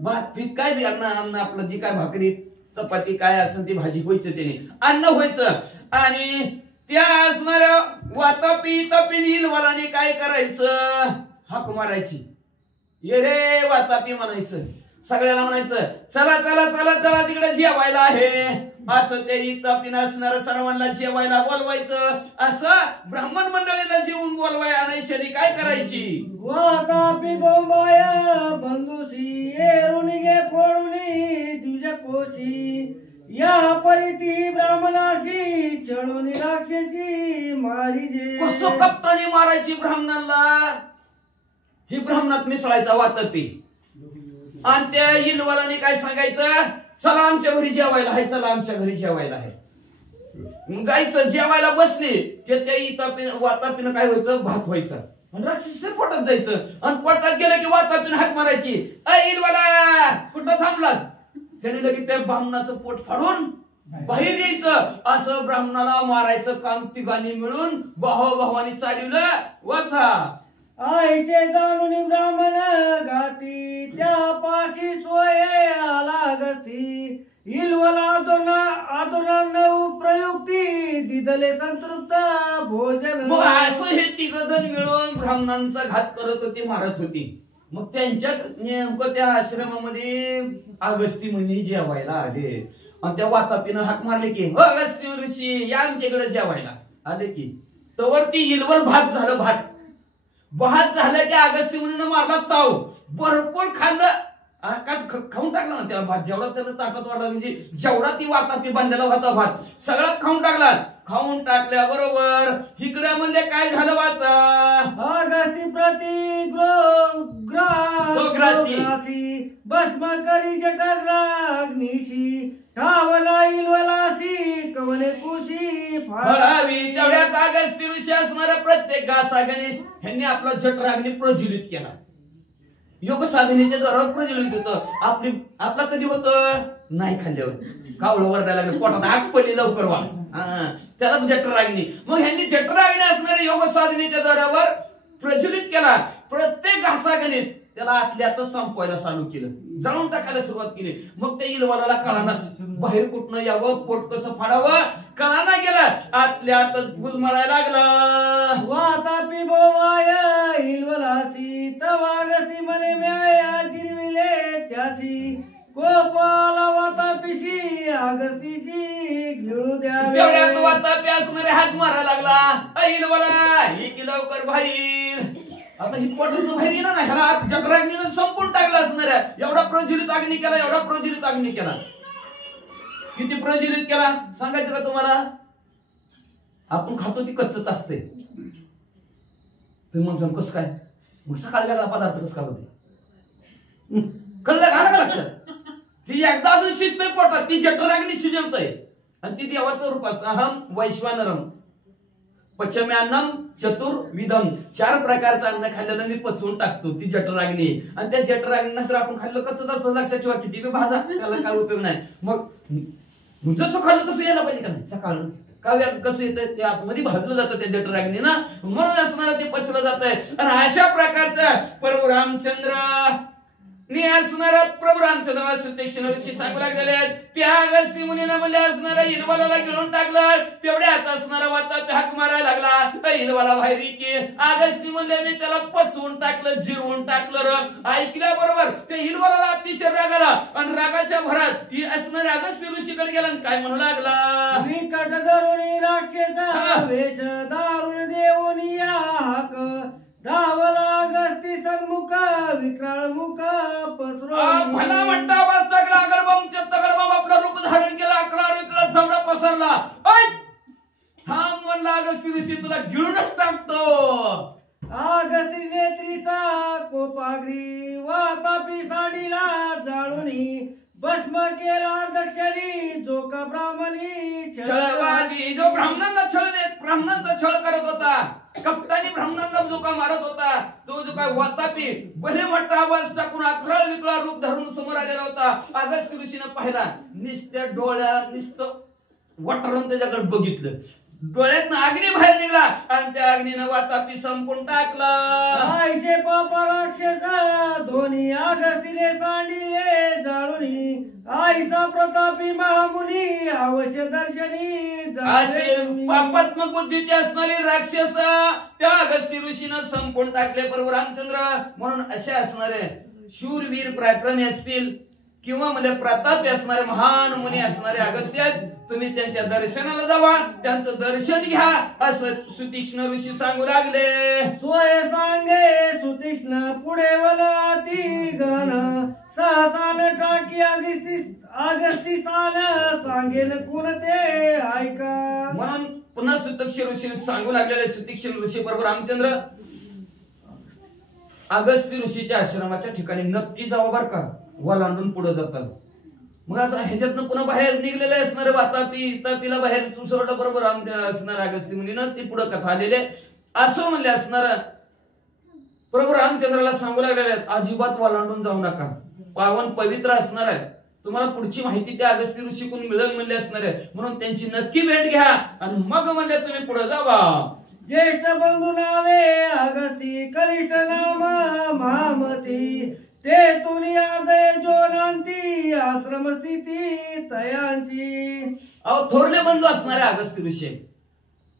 भात पीठ काय बी अन्न आपलं जी काय भाकरी चपाती काय असेल ती भाजी व्हायचं त्याने अन्न व्हायचं. आणि त्या असणाऱ्या वातापी इतापी इलवलाने काय करायचं हाक मारायची. ये रे वातापी म्हणायचं. सगळ्याला म्हणायचं चला चला चला चला तिकडे जेवायला आहे, असं ते इथं असणारं सर्वांना जेवायला बोलवायचं. असं ब्राह्मण मंडळीला जेवून बोलवाय आणायची आणि काय करायची. वातापी बोंबाय बंधुसी एरुणी गे फोडुनी तुझ्या कोशी, या परिती ब्राह्मणाशी चढून राक्षसी मारी जे. कसं कप्तानी मारायची ब्राह्मणाला. ही ब्राह्मणात मिसळायचा वातापी. आणि त्या इलवालाने काय सांगायचं, चला आमच्या घरी जेवायला आहे, चला आमच्या घरी जेवायला आहे. जायचं जेवायला बसली की त्या वातापीनं काय व्हायचं, भात व्हायचं आणि राक्षस पोटात जायचं. आणि पोटात गेलं की वातापीनं हाक मारायची, इलवाला कुठं थांबलास. त्याने लगेच त्या ब्राह्मणाचं पोट फाडून बाहेर यायचं. असं ब्राह्मणाला मारायचं काम तिघांनी मिळून भावाभावानी चालवलं. वाचा आईचे जाणून ब्राह्मण गाती, त्या पाशी सोय आला गती. इलवला आदोना प्रयुक्ती दिदले संतृप्त भोजन. मग असं हे तिघ जण मिळून ब्राह्मणांचा घात करत होते, मारत होती. मग त्यांच्याच नेमकं त्या आश्रमामध्ये अगस्ती मुनी जेवायला आले. आणि त्या वातापीनं हाक मारले की अगस्ती ऋषी या आमच्याकडे जेवायला आले की. तवर ती इलवल भात झालं. भात झालं की अगस्ती मुनीनं मारला ताव. भरपूर खाल्लं, खाऊन टाकला ना त्याला भात. जेवढा त्याला ताटात वाढला म्हणजे जेवढा ती वातापी बांधलेला होता भात सगळा खाऊन टाकला. खाऊन टाकल्याबरोबर इकडे म्हणजे काय झालं. वाचा अगस्ती प्रति भस्म करी जटाग्निशी, ठावला इलवलासी कवले कुशी फळावी. तेवढ्यात अगस्ती ऋषी असणारा प्रत्येक घासा गणेश यांनी आपला जठराग्नी प्रज्वलित केला. योग साधनेच्या जोरावर प्रज्वलित होतं. आपला कधी होतं, नाही खाल्ल्यावर कावळं वरडायला लागलं, पोटात आग पडली लवकर वाढ, त्याला जठराग्नी. मग ह्यांनी जठराग्नी असणाऱ्या योग साधनेच्या जोरावर प्रज्वलित केला. प्रत्येक घासा गणेश त्याला आतल्यातच संपवायला चालू केलं, जाळून टाकायला सुरुवात केली. मग त्या इलवाला कळानाच बाहेर कुठनं यावं, पोट कसं फाडावं कळाना गेलं. आतल्यातच गुलमरायला लागला. वातापी बोवाय इलवलासी, तवागसी मने म्याया जिरविले त्यासी. कोपाला वातापीशी अगस्तीशी घेऊ द्या. तेवढ्यात वातापी असणारे हात मारायला लागला. इलवाला ही की लवकर बाहेर. आता ही पोटातून बाहेर येणार नाही, ह्याला जठराग्नीनं संपून टाकला असणार. एवढा प्रज्वलित अग्नी केला, एवढा प्रज्वलित अग्नी केला. किती प्रज्वलित केला सांगायचं का तुम्हाला. आपण खातो ती कच्चच असते. तुम्ही मग कसं काय, मग सकाळी वेगळा पदार्थ कसं काय होते, कळलं का लक्षात. ती एकदा अजून शिजतंय पोटात, ती जठराग्नी शिजवतय. आणि ती देवाचं रूप असतं. अहम वैश्वानरम पचम्यान्नम चतुर्विधम. 4 प्रकारचं अन्न खाल्ल्यानं मी पचवून टाकतो, ती जठराग्नी. आणि त्या जठराग्नी नंतर आपण खाल्लं कच्चच असतं. लक्षात ठेवा, किती बी भाजा त्याला काय उपयोग नाही. मग जसं खाल्लं तसं यायला पाहिजे का नाही. सकाळ काव्या कसं येतं ते आतमध्ये भाजलं जातं त्या जठराग्नी ना, म्हणून असणार ते पचलं जात आहे. आणि अशा प्रकारचं प्रभू रामचंद्र असणारा प्रभू रामचंद्र ऋषी सांगू लागलेले आहेत. त्या अगस्ती मुनीनं म्हणजे असणारा इलवाला घेऊन टाकलं. तेवढ्यात असणारा वातापी हाक मारायला लागला. इलवाला बाहेर की अगस्ती म्हणले मी त्याला पचवून टाकलं, जिरवून टाकलं. ऐकल्याबरोबर त्या इलवाला अतिशय राग आला. आणि रागाच्या भरात ही असणाऱ्या अगस्ती ऋषीकडे गेला आणि काय म्हणू लागला. विकट धरुणी राक्षसा वेश दारुण देऊनी हाक, धावला अगस्ती सन्मुख विक्राळ मुख पसरो. भला म्हणता आवाज टाकला. तगडबाम आपलं रूप धारण केला. अकरा विकला जवळ पसरला. थांब म्हणला अगस्ती ऋषी, तुला गिळूनच टाकतो. अगस्ती नेत्रीचा कोपाग्री, वातापी साडीला जाळूनी. भस्म केला दक्षिणी जो का ब्राह्मणी छळवादी. जो ब्राह्मणांचा छळ करत होता, कपटाने ब्राह्मणांना जो का मारत होता, तो जो काय वातापी भले मोठा आवाज टाकून अकराळ विकला रूप धरून समोर आलेला होता. अगस्ती ऋषीनं पाहिला. नुसत्या डोळ्यात नुसतं वटारून त्याच्याकडे बघितलं. डोळ्यातनं अग्नी बाहेर निघाला आणि त्या अग्नीनं वातापी संपून टाकला. आईचे पाप राक्षस दोन्ही अगस्तीने सांडिले जाळूनी. आईचा प्रतापी महामुनी अवश्य दर्शनी. असे पापात्मक बुद्धीचे असणारे राक्षस त्या अगस्ती ऋषीनं संपून टाकले प्रभू रामचंद्र. म्हणून असे असणारे शूरवीर पराक्रमी असतील किंवा म्हणजे प्रतापी असणारे महान मुनी असणारे अगस्त्य आहेत, तुम्ही त्यांच्या दर्शनाला जावा, त्यांचं दर्शन घ्या असं सुतीक्ष्ण ऋषी सांगू लागले. सोय सांगे सुतीक्ष्ण पुढे वनाती गण सहसान टाकी अगस्ती स्थान सांगेल कोण ते ऐका. म्हणून पुन्हा सुतीक्ष्ण ऋषी सांगू लागलेले. सुतीक्ष्ण ऋषी प्रभू रामचंद्र अगस्त्य ऋषीच्या आश्रमाच्या ठिकाणी नक्की जावा बर का, वलांडून पुढे जातात. मग असं ह्याच्यातनं पुन्हा बाहेर निघलेले असणारे वातापीला बाहेर तुसरट बरोबर आमच्या असणार अगस्त्य मुनीनं ती पुढे कथा आलेले असं म्हणले असणार. प्रभू रामचंद्राला सांगू लागलेले अजिबात वलांडून जाऊ नका, पावन पवित्र असणार आहे. तुम्हाला पुढची माहिती त्या अगस्त्य ऋषीकडून मिळेल म्हणले असणार आहे. म्हणून त्यांची नक्की भेट घ्या आणि मग म्हणले तुम्ही पुढे जावा. ज्येष्ठ बंधू नावे अगस्ती कनिष्ठ नाम महामती ते तुनी आदय जोनांती आश्रम स्थिती तयांची. अहो थोरले बंधू असणारे अगस्त्य ऋषी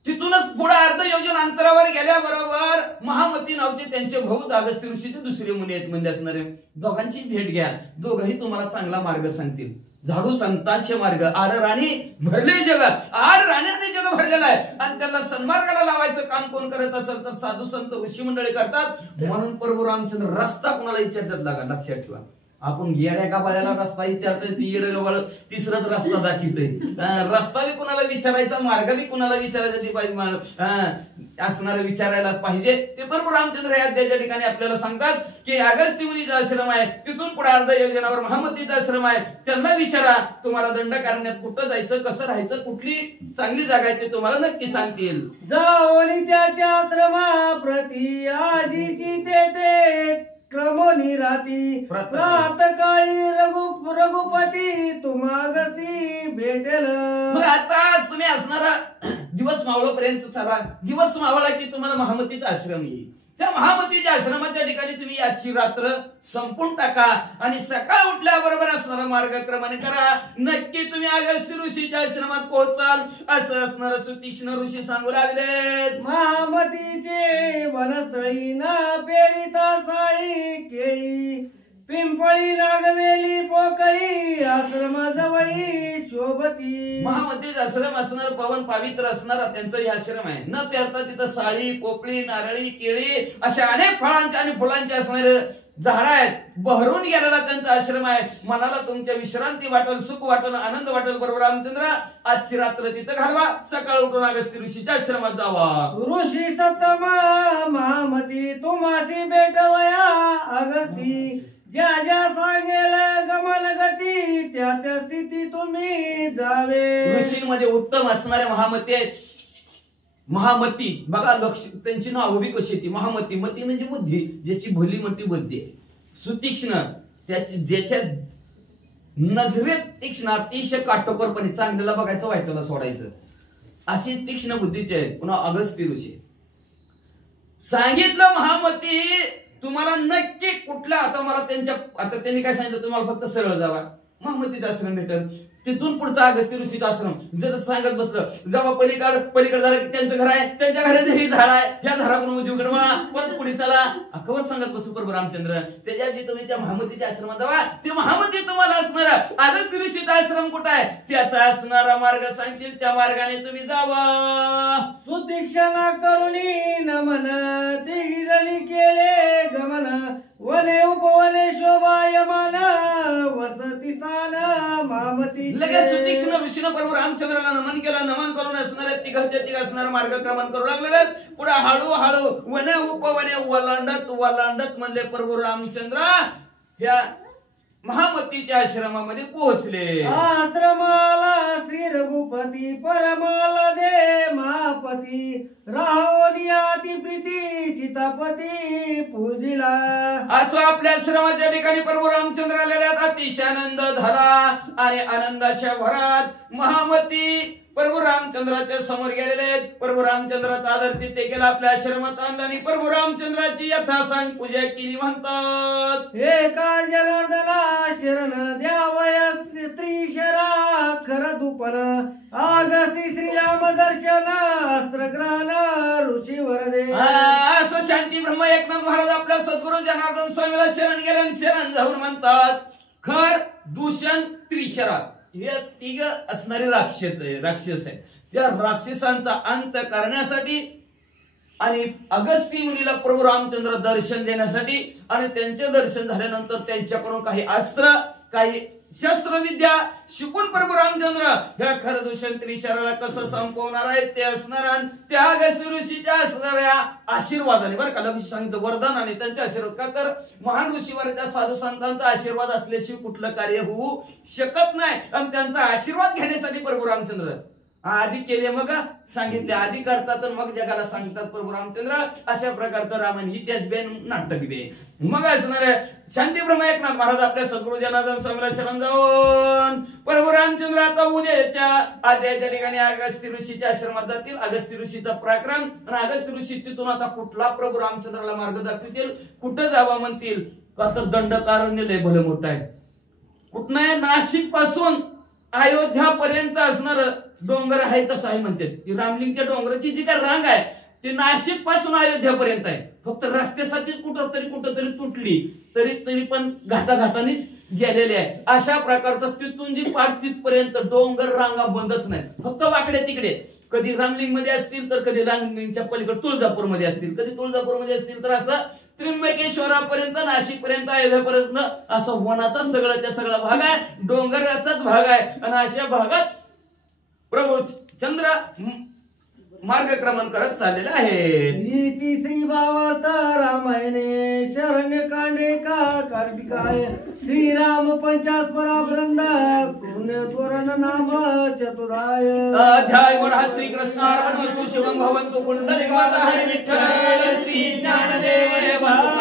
तिथूनच पुढे अर्ध योजन अंतरावर गेल्याबरोबर महामती नावचे त्यांचे भाऊच अगस्त्य ऋषीचे दुसरे मुनी आहेत म्हणजे असणारे. दोघांची भेट घ्या, दोघही तुम्हाला चांगला मार्ग सांगतील. झाडू संतांचे मार्ग, आड राणी भरले जग, आड राण्याने जग भरलेला आहे आणि त्यांना सन्मार्गाला लावायचं काम कोण करत असेल तर साधू संत ऋषी मंडळी करतात. म्हणून प्रभू रामचंद्र रस्ता कोणाला विचारतात लागा, लक्षात ठेवा. आपण येड्या गाबाळ्याला रस्ता विचारतोय, ती येडं गाबाळ तिसराच रस्ता दाखवतोय. रस्ता बी कोणाला विचारायचा, मार्ग बी कोणाला विचारायचा ते पाहिजे असणारे विचारायला पाहिजे. ते प्रभू रामचंद्र या अध्यायाच्या ठिकाणी आपल्याला सांगतात की अगस्त्य मुनीचा आश्रम आहे, तिथून पुढे अर्ध योजनावर महामतीचा आश्रम आहे. त्यांना विचारा तुम्हाला दंडकारण्यात कुठं जायचं, कसं राहायचं, कुठली चांगली जागा आहे ते तुम्हाला नक्की सांगतील. जावनी त्याच्या आश्रमा प्रती आजीची ते क्रमोनी राती प्रातकाळी रघुपती तुम्हागती भेटेल. मग आता तुम्ही असणारा दिवस मावळपर्यंत चला. दिवस मावळला की तुम्हाला महामतीचा आश्रम येईल. त्या महामतीच्या आश्रमाच्या ठिकाणी तुम्ही आजची रात्र संपून टाका आणि सकाळ उठल्याबरोबर असणारा मार्गक्रमण करा. नक्की तुम्ही अगस्त्य ऋषीच्या आश्रमात पोहोचाल असं असणार सुतीक्ष्ण ऋषी सांगू लागले. महामतीचे वनस्थळी ना पेरिता साई केळी पिंपळी नागवेली पोकळी आश्रम जवळी शोभती. महामतीचा आश्रम असणार पवन पवित्र असणारा त्यांचं हे आश्रम आहे. न पेरता तिथं साळी, पोपळी, नारळी, केळी अशा अनेक फळांचे आणि फुलांचे असणारे झाड आहेत. बहरून गेलेला त्यांचा आश्रम आहे. मनाला तुमच्या विश्रांती वाटेल, सुख वाटेल, आनंद वाटेल. बरोबर रामचंद्र आजची रात्र तिथं घालवा, सकाळ उठून अगस्त्य ऋषीच्या आश्रमात जावा. ऋषी सतम महामती तुम्हासी भेटवया अगस्ती ज्या ज्या सांगेल गमन गती त्या त्या स्थिती तुम्ही जावे. ऋषींमध्ये उत्तम असणारे महामती आहेत. महामती बघा, लक्ष त्यांची नाव उभी कशी येते. महामती, मती म्हणजे बुद्धी, ज्याची भली मोठी बुद्धी आहे. सुतीक्ष्ण ज्याच्या नजरेत तीक्ष्ण, अतिशय काटकोरपणे चांगल्याला बघायचं, वाईटाला सोडायचं अशी तीक्ष्ण बुद्धीचे आहेत. पुन्हा अगस्त्य ऋषी सांगितलं महामती तुम्हाला नक्की कुठल्या, आता त्यांनी काय सांगितलं तुम्हाला फक्त सरळ जावा, महामतीचा आश्रम भेटेल. तिथून पुढचा अगस्त्य ऋषीचा आश्रम जर सांगत बसलं जेव्हा पलीकडे झालं की त्यांचं घर आहे, त्यांच्या घरात हे झाड आहे, ह्या झाडाकडून उजवीकडे वळा, परत पुढे चला, अकबर सांगत बसू प्रभू रामचंद्र. त्याच्याऐवजी तुम्ही त्या महामतीच्या आश्रमात जावा. ते महामती तुम्हाला असणारा अगस्त्य ऋषीचा आश्रम कुठं आहे त्याचा असणारा मार्ग सांगतील, त्या मार्गाने तुम्ही जावा. सुतीक्षणा करुणी नमन तिघी जणी केले गमन वने उपवने शोभायमान वसती स्थान महामती. लगेच सुतीक्ष्ण ऋषीनं प्रभू रामचंद्राला नमन केलं. नमन करून असणारे तिघ असणारे मार्गक्रमण करू लागलेले. पुढे हळूहळू वने उपवने वलांडत म्हणले प्रभू रामचंद्र ह्या महामतीच्या आश्रमामध्ये पोहोचले. आश्रमाला श्री रघुपती परमाला दे महापती राहोनी अति प्रीती सीतापती पूजिला. असं आपल्या आश्रमाच्या ठिकाणी प्रभू रामचंद्र आलेले आहेत. अतिशय आनंद झाला आणि आनंदाच्या भरात महामती प्रभू रामचंद्राच्या समोर गेलेले आहेत. प्रभू रामचंद्राचा आदर तिथे केला, आपल्या आश्रमात आणला आणि प्रभू रामचंद्राची यथासांग पूजा केली. म्हणतात हे का जनार्दना शरण द्यावया स्त्री शरा खर दुपन आगस्ती श्रीराम दर्शन अस्त्रग्रहण ऋषी वरदे. असं शांती ब्रह्म एकनाथ महाराज आपल्या सद्गुरू जनार्दन स्वामीला शरण गेले आणि शरण जाऊन म्हणतात खर दूषण त्रिशरा हे तिघ असणारे राक्षस आहे. त्या राक्षसांचा अंत करण्यासाठी आणि अगस्ती मुनीला प्रभू रामचंद्र दर्शन देण्यासाठी आणि त्यांचे दर्शन झाल्यानंतर त्यांच्याकडून काही अस्त्र काही शस्त्रविद्या शिकून प्रभू रामचंद्र ह्या खरदूषण त्रिशराला कसं संपवणार आहे ते असणार आणि त्या अगस्ती ऋषीच्या असणाऱ्या आशीर्वादाने बरं का लक्ष सांगितलं वरदान आणि त्यांचे आशीर्वाद का तर महान ऋषीवरच्या साधू संतांचा आशीर्वाद असल्याशिवाय कुठलं कार्य होऊ शकत नाही आणि त्यांचा आशीर्वाद घेण्यासाठी प्रभू रामचंद्र आधी केले मग सांगितले आधी करतात मग जगाला सांगतात प्रभू रामचंद्र अशा प्रकारचं रामायण इतिहास बे नाटक बे मग असणार शांती ब्रह्म एकनाथ महाराज आपल्या सद्गुरू जनार्दन स्वामीला शरण जाऊन प्रभू रामचंद्र आता उद्याच्या आद्याच्या ठिकाणी अगस्ती ऋषीच्या आश्रमात जातील. अगस्ती ऋषीचा पराक्रम आणि अगस्ती ऋषी तिथून आता कुठला प्रभू रामचंद्राला मार्ग दाखवतील कुठं जावं म्हणतील का तर दंडकारण्य लय भलं मोठं आहे. कुठनं नाशिक पासून अयोध्यापर्यंत असणार डोंगर आहे तसं आहे म्हणतात. ती रामलिंगच्या डोंगराची जी काय रांग आहे ती नाशिक पासून अयोध्यापर्यंत आहे. फक्त रस्त्यासाठीच कुठंतरी तुटली तरी पण घाटाघाटानेच गेलेले आहे. अशा प्रकारचा तिथून जी पाठ तिथपर्यंत डोंगर रांगा बंदच नाही फक्त वाकडे तिकडे कधी रामलिंग मध्ये असतील तर कधी रामलिंगच्या पलीकडे तुळजापूर मध्ये असतील कधी तुळजापूर मध्ये असतील तर असं त्र्यंबकेश्वरापर्यंत नाशिक पर्यंत अयोध्यापर्यंत असं वनाचा सगळ्याच्या सगळा भाग आहे डोंगराचाच भाग आहे आणि अशा भागात प्रभू चंद्र मार्गक्रमण करत चाललेले आहे. श्री भावार्थ रामायणे शरण्य कांडे का कार्तिकाय श्रीराम पंचास्परा वृंद पुण्य तोरण नाम चतुराय. अध्याय गुण श्री कृष्णार्पण वस्तु शिवं भवन्तु कुंडलिक वरद हरि विठ्ठल श्री ज्ञानदेव भक्त